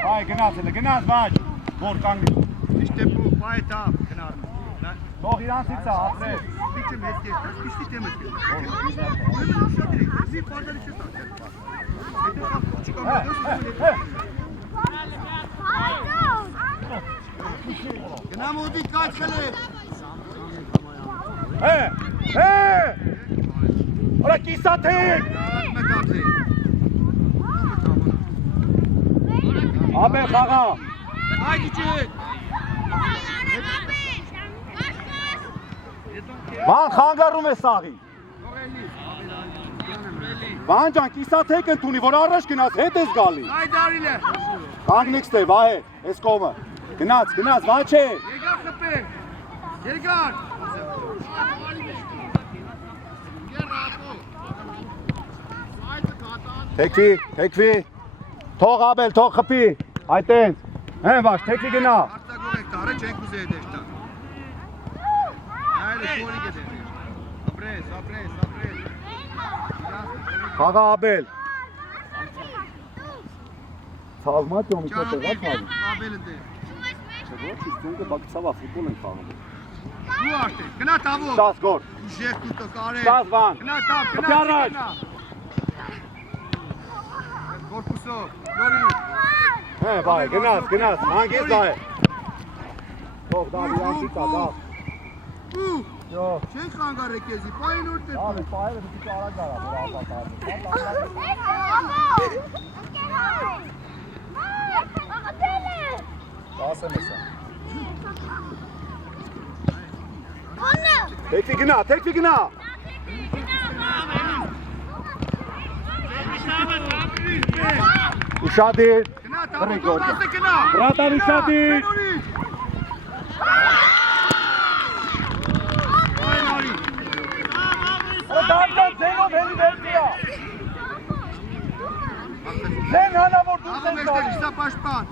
Վայ, գնաց Վաճ, որ կանգնի։ Իշտեպու, բայ տավ, կնար։ Թող իրանցից է, ապրես։ Պիչը մեծ կես, պիշտի տեմս կես։ Զի պարդալի չես արկել։ Հետո կապ չկա մետոս։ Գնա մոդի կաչ խլեց։ Արա կիսաթեք։ Աբել խաղա։ Այդի չեք։ Ման խանգարում է սաղի։ Ման ջան, կիսաթեք ընդունի, որ առաջ գնաց, հետ ես գալի։ Այդ արիլ է։ Կանգնիքս տե, վահե, ես կողմը։ Գնաց, Վաչե։ Երկար խպեք։ Երկար։ Թեքվի։ Թող Աբել, թող խփի։ Այտենց։ Հեն Վաչ, թեքվի գնա։ Արտագող եք տարը չենք ուզե հետեշ տա։ Այլ է կորի գետեր։ Ապրես։ Խաղա Աբել։ Ցավմա ճոմի տեղած մալի։ Աբելը դե։ Ոչ, ինքը բակցավա ֆուտբոլ են խաղում։ Դու արտե, գնա տավո։ 10 գոլ։ Ուժեղ տուտո կարե։ 10 բան։ Գնա տավ, Խփի առաջ։ Կորպուսով, նորի։ Հե, բայ, գնաց, հանգիստ բայ։ Թող դավ իրանցի կա, դավ։ Ու Չեն խանգարել քեզի, պայն որ դե։ Լավ է, պահերը դու կարակ գարա, որ ապատար։ Ասեմ էսա։ Թեքվի գնա։ Ուշադիր։ Գնա, տանուտով ասե գնա։ Բրատան ուշադիր։ Դարձան ձենով հելի վերդիա։ Ձեն հանա, որ դուր ձեն Աղմեշտեր, տանի։ իշտա պաշպան։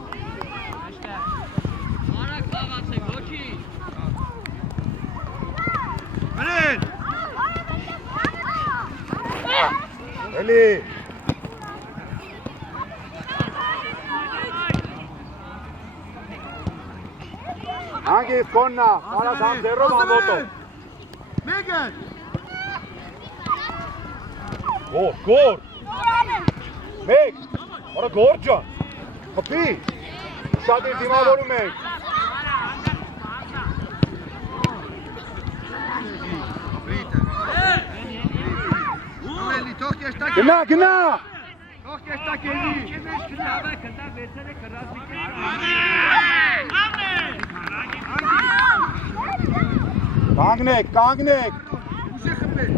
Արակ խաղացեք, ոչի։ Բրեն։ Հելի։ Հանգիս կոննա, կարաս համ ձերով ամոտով։ Մեգեն։ Գոր։ Մեկ, արա գոր ջան, խպի, շատիր դիմավորում ենք։ Ուելի, թող կեշտակ։ Գնա։ Թող կեշտակ ելի։ Կանգնեք։ Ուշե խպել։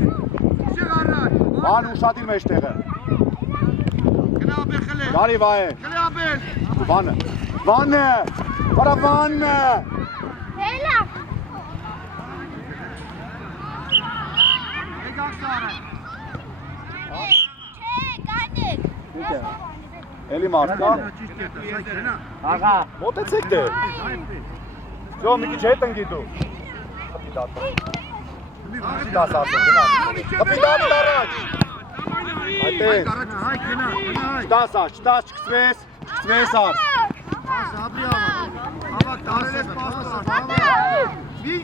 Ուշե առաջ։ Ման ուշադիր մեջտեղը։ Գնա ապել խլել։ Գարի վայ է։ Խլել ապել։ Վանը, արա վանը։ Հելա։ Եկակ սարը։ Չէ, կանեք։ Էլի մարդ կա։ Ճիշտ է, սա գնա։ Աղա, մոտեցեք դե։ Դո մի քիչ հետ ընկի դու։ Դաս ասեմ, գնա։ Կապիտան առաջ։ Այդտեղ։ Հայ գնա, հայ։ Դաս չկցվես արդ։ Սաբրի ավակ տարել ես պաստոր։ Մի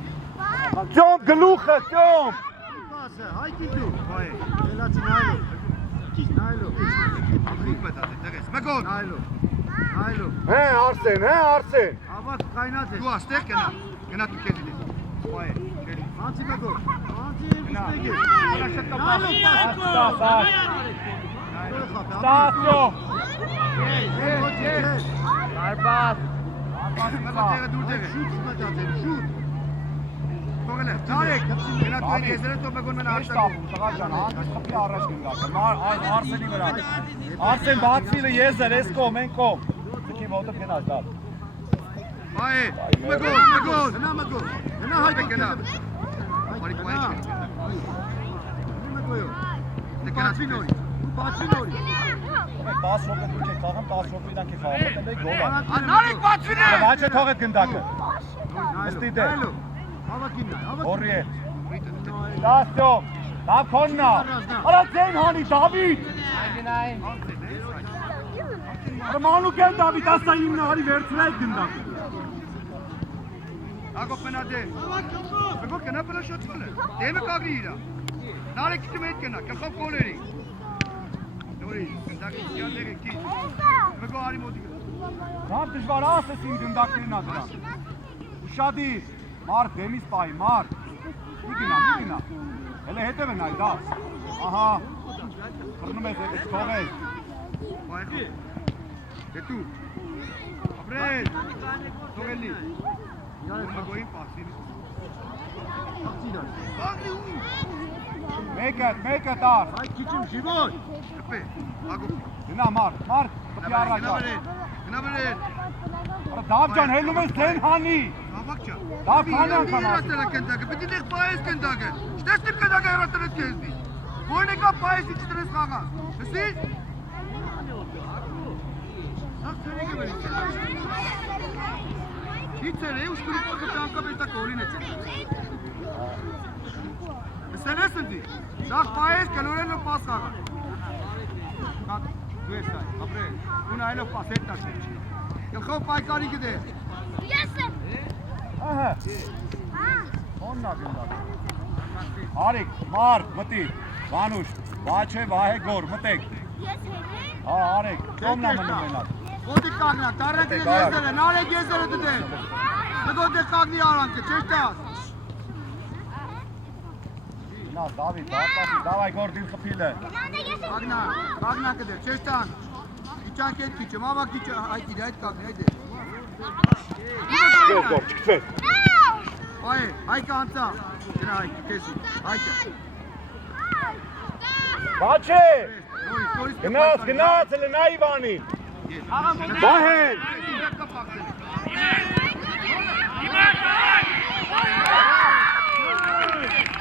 Ճոմ գլուխը, ճոմ։ պասը, հայ դու։ Հայ։ Էլացի նայլո։ Ագրիկ պետք է դերես։ Մեկոն։ Նայլո։ Հե, Արսեն։ Ավակ կայնած է։ Դու աստեղ գնա։ Գնա դու քեզ դի։ Հայ։ Անցի մեկոն։ Անցի ստեգի։ Նայլո Ստասո։ Արբաս։ Մեկոն դուր դեղը։ Շուտ մտածել, շուտ։ Թողել է։ Դարեք, գնա դու եզրը թող մեկոն մենա Աշտապ, տղա ջան, հանգիստ խփի առաջ գնացը։ Արսենի վրա։ Արսեն բացվիլը եզր, ես կողմ, են կողմ։ Դուքի մոտը գնաց, լավ։ Հայ, մեկոն։ Գնա մեկոն։ Գնա հայ գնա։ Բարի պայչ։ Մեկոյո։ Դե գնացի նորի։ Ու բացի նորի։ 10 րոպե դուք եք խաղում, 10 րոպե իրանք եք խաղում, դե գոլ է։ Նարեկ բացին է։ Ոչ է թողეთ գնդակը։ Ստի դե։ Նայլո։ Ավակին նայ, ավակին։ Հորի է։ Ստասո։ Լավ քոննա։ Արա ձեն հանի Դավիթ։ Արա մանուկեն Դավիթ, ասա իմն արի վերցրել գնդակը։ Ագոպ մենադե։ Մեկոն կնա պլա շոտ կլը։ Դեմը կագրի իրա։ Նարեկ քիչ մեծ կնա, կխով գոլերի։ Նորի, գնդակի ճանները քիչ։ Մեկոն արի մոտի գնա։ Դավ դժվար ասես իմ գնդակներն ա դրա։ Ուշադիր, մարդ դեմից պայի, մարդ։ Մի գնա։ Հելե հետև է նայ, դաս։ Ահա, խրնում ես հետև, թողես։ Բայխո։ Դե դու։ Ապրել։ Թողելի։ Մեկոին պասի։ Մեկը տար։ Այ քիչում ժիվոն։ Կպե։ Ագոպ։ Գնա մարդ, խփի առաջ։ Գնա բերել։ Արա դավ ջան, հելնում ես ձեն հանի։ Ավակ ջան։ Դավ հանի անգամ ասի։ Դու կնդակը, պետք է դեղ պայես կնդակը։ Չտեսնի կնդակը հեռացրեց քեզնի։ Որն եկա պայեսի չտրես խաղա։ Լսի՞։ Ախ, ցերեգը բերի։ Իցեր է, ուշ կրուպ կտանկա բետա կոլին է չեն։ Լսել ես ընդի։ Դաղ պայես կլորեն ու պաս խաղա։ Կատ, դու ես այ, ապրել։ Ու նայելով պաս հետ տաշել։ Գլխով պայքարի գդե։ Ես եմ։ Ահա։ Ոննա գնդակ։ Արիկ, մարդ, մտի, Վանուշ, Վաչե, Վահե գոր, մտեք։ Ես հերեն։ Հա, արեք, կոմնա մնում ենակ։ Ոտի կագնա, տարրեք եզերը, նարեք եզերը դդել։ Նգոտ է կագնի արանքը, չեշտ է աս։ Գնաց Դավիթ, Արտաշի, դավայ գործին խփիլը։ Բագնա կդեր, չեստան։ Իջանք հետ քիչ, մամա քիչ այդ իր այդ կակնի այդ է։ Գոր, չքցես։ Այ, հայկը անցա։ Գնա հայկը, քեզի, հայկը։ Բաչե։ Գնաց, էլ նա Իվանին։ Վահեն։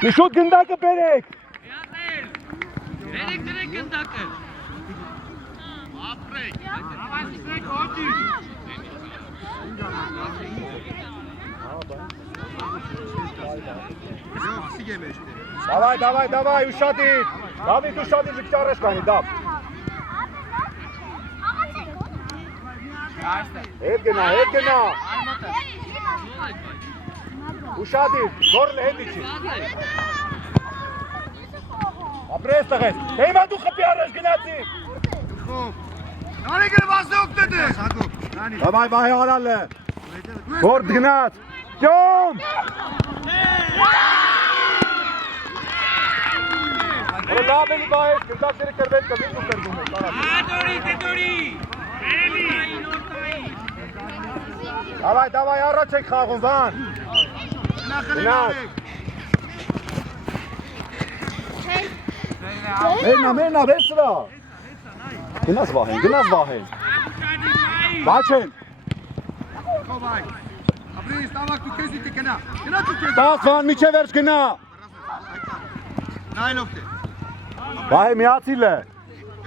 Մի շուտ գնդակը բերեք։ Դրեք գնդակը։ Ապրեք։ Ավարտեք օդի։ Давай, ушатիր։ Դավիթ ушատիր ժիք առաջ կանի, դավ։ Հետ գնա։ Ушատիր, գորլը հետ իջի։ Ապրես տղես, հիմա դու խփի առաջ գնացի։ Նարեգը վազը օգտեդե։ Հագոբ, նանի։ Давай, վահե արալը։ Գորդ գնաց։ Ճոմ։ Լավելի վահես, գնդակները կրվեց կվին ու կրվում է։ Դեդորի։ Давай, առաջ եք խաղում, վան։ Գնաց։ Մերնա, վեսրա։ Գնաց վահեն։ Բաչեն։ Կովայ։ Ապրես, տավակ դու քեզի կգնա։ Գնա դու քեզ։ 10 վան միջև վերջ գնա։ Նայել օգտե։ Վահե միացիլ է։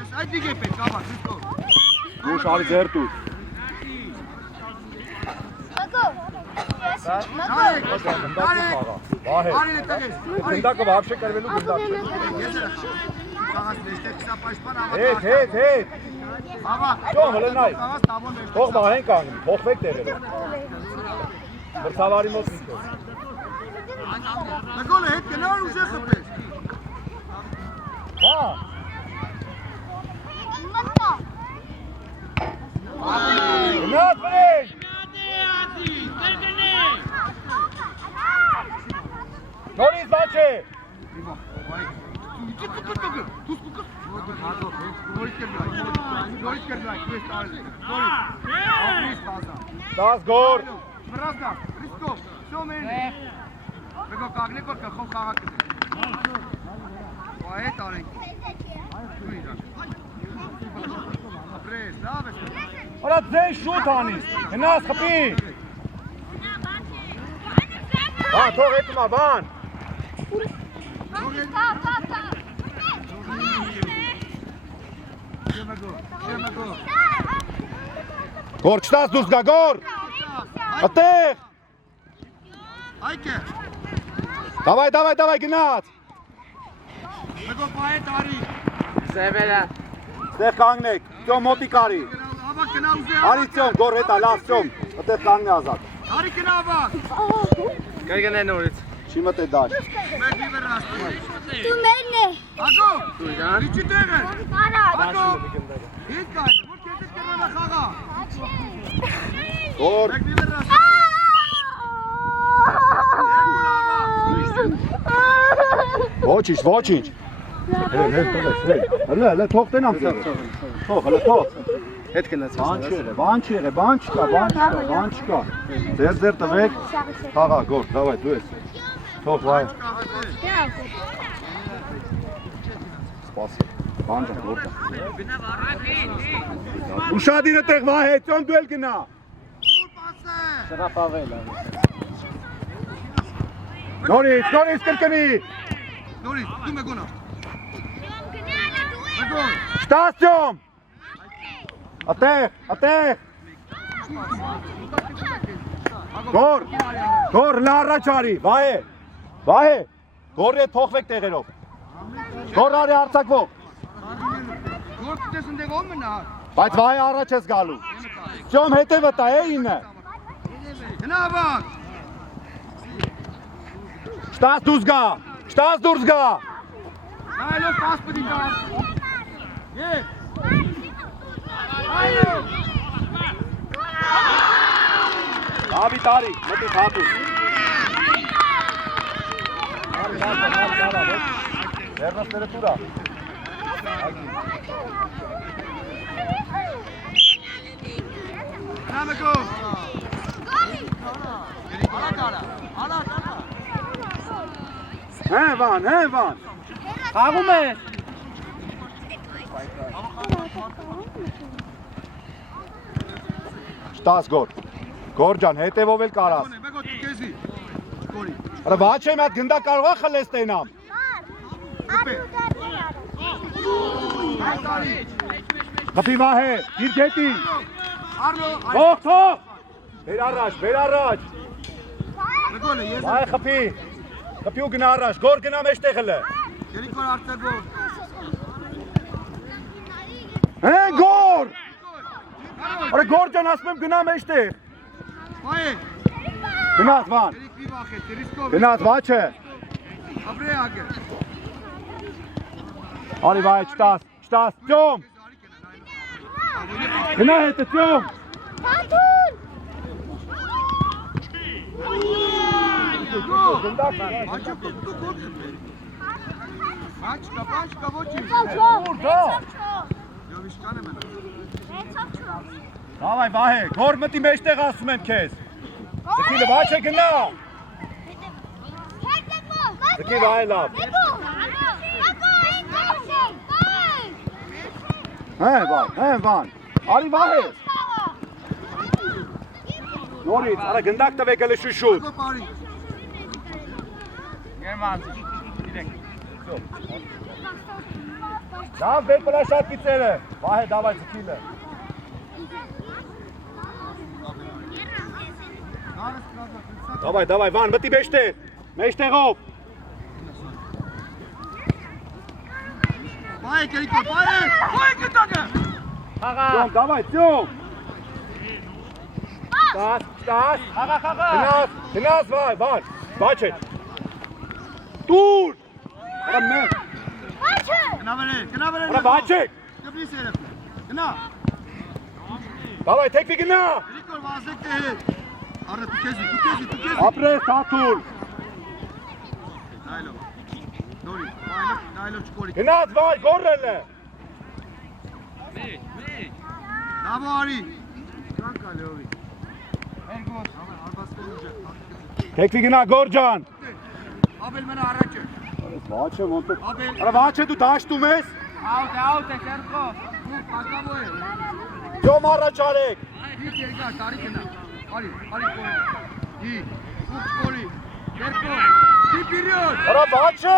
Ես այդ դիգ է պետք, ավակ, դու։ Ուշ արի ձերտուց։ Նայեք։ Վահե։ Արին է տղես։ Գնդակը вообще կրվելու գնդակ։ Ես էլ խաղաս մեջտեղ սա պաշտպան ավակ։ Հետ։ Ավակ։ Ճոմ, հլնայ։ Խաղաս տամոն մեջտեղ։ Թող վահեն կանգնի, փոխվեք տեղերով։ Մրցավարի մոտ ինքով։ Նկոլը հետ գնար ուժեղ խփես։ Հա։ Գնաց վրեջ։ Նորից բաչե։ Դաս գոր։ Մրազդա, Հրիստով, սյոմեն։ Բգո կագնեկոր կխով խաղակ կդե։ Այդ արենք։ Ապրես, լավ ես։ Արա ձեն շուտ անիս, գնաց խփի։ Հա, թող հետումա, բան։ Գոր, չտաս դուրս գա, գոր։ Ատեղ։ Այկե։ Давай, գնաց։ Բգո պահետ արի։ Ստեղ կանգնեք, ճոմ մոտի կարի։ Ավակ կնա ուզե։ Արի ճոմ, գոր հետա, լավ ճոմ։ Ատեղ կանգնի ազատ։ Արի կնա ավակ։ Կայգնե նորից։ Չի մտե դաշ։ Մերդի վերնաստի։ Դու մերն է։ Ագո։ Իչի տեղը։ Արած։ Ագո։ Հետ կայն, որ քեզից կրնա խաղա։ Գոր։ Մերդի վերնաստի։ Ոչինչ։ Հələ թող տենամ ձեր։ Թող։ Հետ գնաց։ Բան չկա։ Ձեր տվեք։ Խաղա, գոր, давай, դու ես։ Թող վայ։ Սպասի։ Բան ջան, գոր։ Ուշադիրը տեղ վահե, ճոն դու էլ գնա։ Նորից կրկնի։ Նորից, դու մեկոնա։ Շտաս ճոմ։ Ատեղ։ Գոր, լա առաջ արի, վահե, գորի հետ թողվեք տեղերով, գոր արի արձակվող, Գոր դες ընդեղ ո՞մ մնա։ բայց վահե առաջ ես գալու, ճոմ հետևը տա է ինը, Գնա ավակ։ շտաս դուրս գա, Նայելով պաս պտի տար։ Եկ։ Այո։ Դավիթ արի, մտի հատուս։ Վերնաս տերետուրա։ Նամեկո։ Հեն վան։ Խաղում ես։ Շտաս գոր։ Գորջան, հետևով էլ կարաս։ Մեկո քեզի։ Գորի։ Արա վաչեմ այդ գնդա կարող է խլես տենամ։ Խփի վահե, իր գետի։ Արնո, Թող։ Բեր առաջ։ մեկոն ես։ Վահե խփի։ Խփի ու գնա առաջ, գոր գնա մեջտեղ հլը։ Երիկոր արտագո։ Հեն գոր։ Արա Գորջան ասում եմ գնա մեջտեղ։ Վայ։ Գնաց վան։ Երիկի վախե, դերիսկով։ Գնաց վաչը։ Ապրե ագե։ Արի վայ չտաս, ծյոմ։ Գնա հետը ծյոմ։ Պատուն։ Աչո դու կոտ։ Աչկա ոչի։ Յովիշկանը մնա։ Davay վահե, գոր մտի մեջտեղ ասում եմ քեզ։ Զկիլը վաչը գնա։ Զկի վահե լավ։ Հեն վան։ Արի վահե։ Նորից, արա գնդակ տվեք էլի շուշուտ։ Պարի։ Գերման։ Direkt. Լավ վեր պլաշատ կիցերը։ Վահե, davay զկիլը։ Davay, վան, մտի մեջտեղ։ Մեջտեղով։ Վայ, Երիկոր, վայ գտակը։ Խաղա։ Ծյոմ, davay, ծյոմ։ Ստաս։ Խաղա։ Գնաց վան, վաչ է։ Տուր։ Արա մեն։ Գնավերը։ Արա վաչ է։ Դեպի սերապ։ Գնա։ Davay, թեկվի գնա։ Երիկոր վազեք թե։ Արա դու քեզի։ Ապրես թաթուր։ Նայլո։ Նորի, նայլո չկորի։ Գնաց վայ, գորրել է։ Լավ արի։ Կանկա լովի։ Երգոս, արբաստորուջը։ Թեկվի գնա Գորջան։ Աբել մենա առաջը։ Վաչ է ոնց։ Արա վաչ է դու դաշտում ես։ Out է, Սերգո։ Դու պակավո է։ Ծյոմ առաջ արեք։ Դիք երգա, տարի կնա։ Արի, կորի։ Դի, ուղ կորի։ Երգո, դի պիրիոդ։ Արա վաչ է։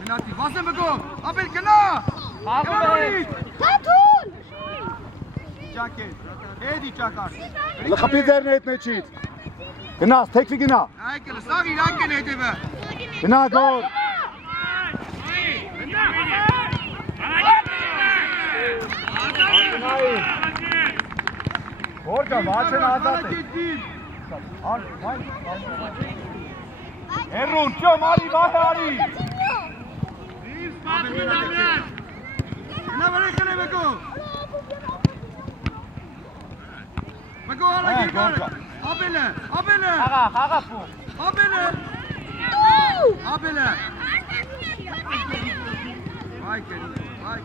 Մենատի, վազը մգո, աբել գնա։ Խաղում ես։ Պատուն։ Ճակեր, էդի ճակար։ Լխպի ձերն է հետ մեջից։ Գնաց, թեկվի գնա։ Այկել, սաղ իրանք են հետևը։ Գնա գոր։ Գորջան, վաչ են ազատ է։ Հերուն, ծյոմ, արի, վահե արի։ Գնա վրեք են է մգո։ Մգո արա գիրգար։ Աբելը։ Խաղա փու։ Աբելը։ Վայ կերի, վայ։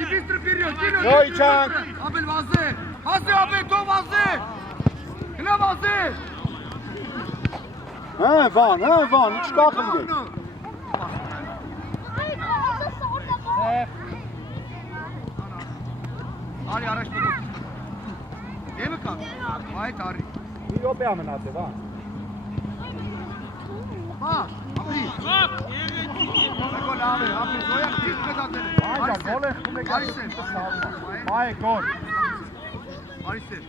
Դիպիստրը պիրիոդ, Ոյ չանք։ Աբել վազե, աբել, թող վազե։ Գնա վազե։ Հեն վան, չկա խնդիր։ Արի առաջ մգո։ Դեմը կա, վայ տարի։ Մի րոպե ա մնացել, վա։ Հա, ապրի։ Մեկո լավ է, ապրի, զոյակ ճիշտ կետատել է։ Այջա, գոլ է խում եք Արիսեր։ Բայ գոր։ Արիսեր։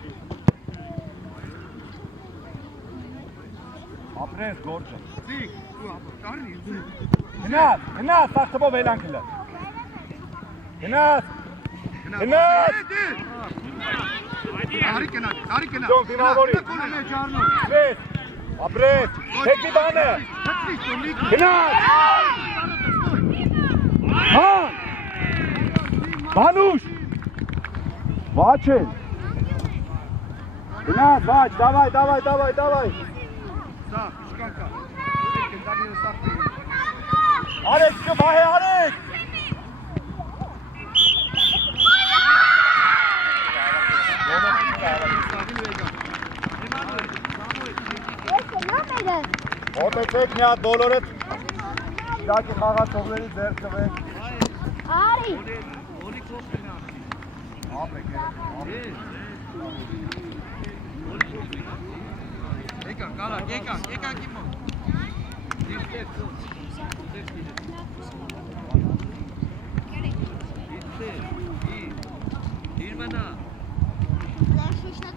Ապրես Գորջը։ Ձիք, դու ապր, տարնի, ձիք։ Գնաց, սաղթվով էլանք հլը։ Գնաց։ Տարի կնա։ Ձոն, դինավորի։ Ապրես, ապրես, թեկվի բանը։ Գնաց։ Հան։ Բանուշ։ Վաչ են։ Գնաց, վաչ, davay։ Սա, շկանքա։ Կնդագիրը սաղ պերի։ Արեք, վահե, արեք։ Ոտեցեք մի հատ բոլորդ իրակի խաղացողների ձեր ծվեք։ Արի։ Եկա, կարակ, եկա կիմոն։ Իր մնա։ Լաշուշնա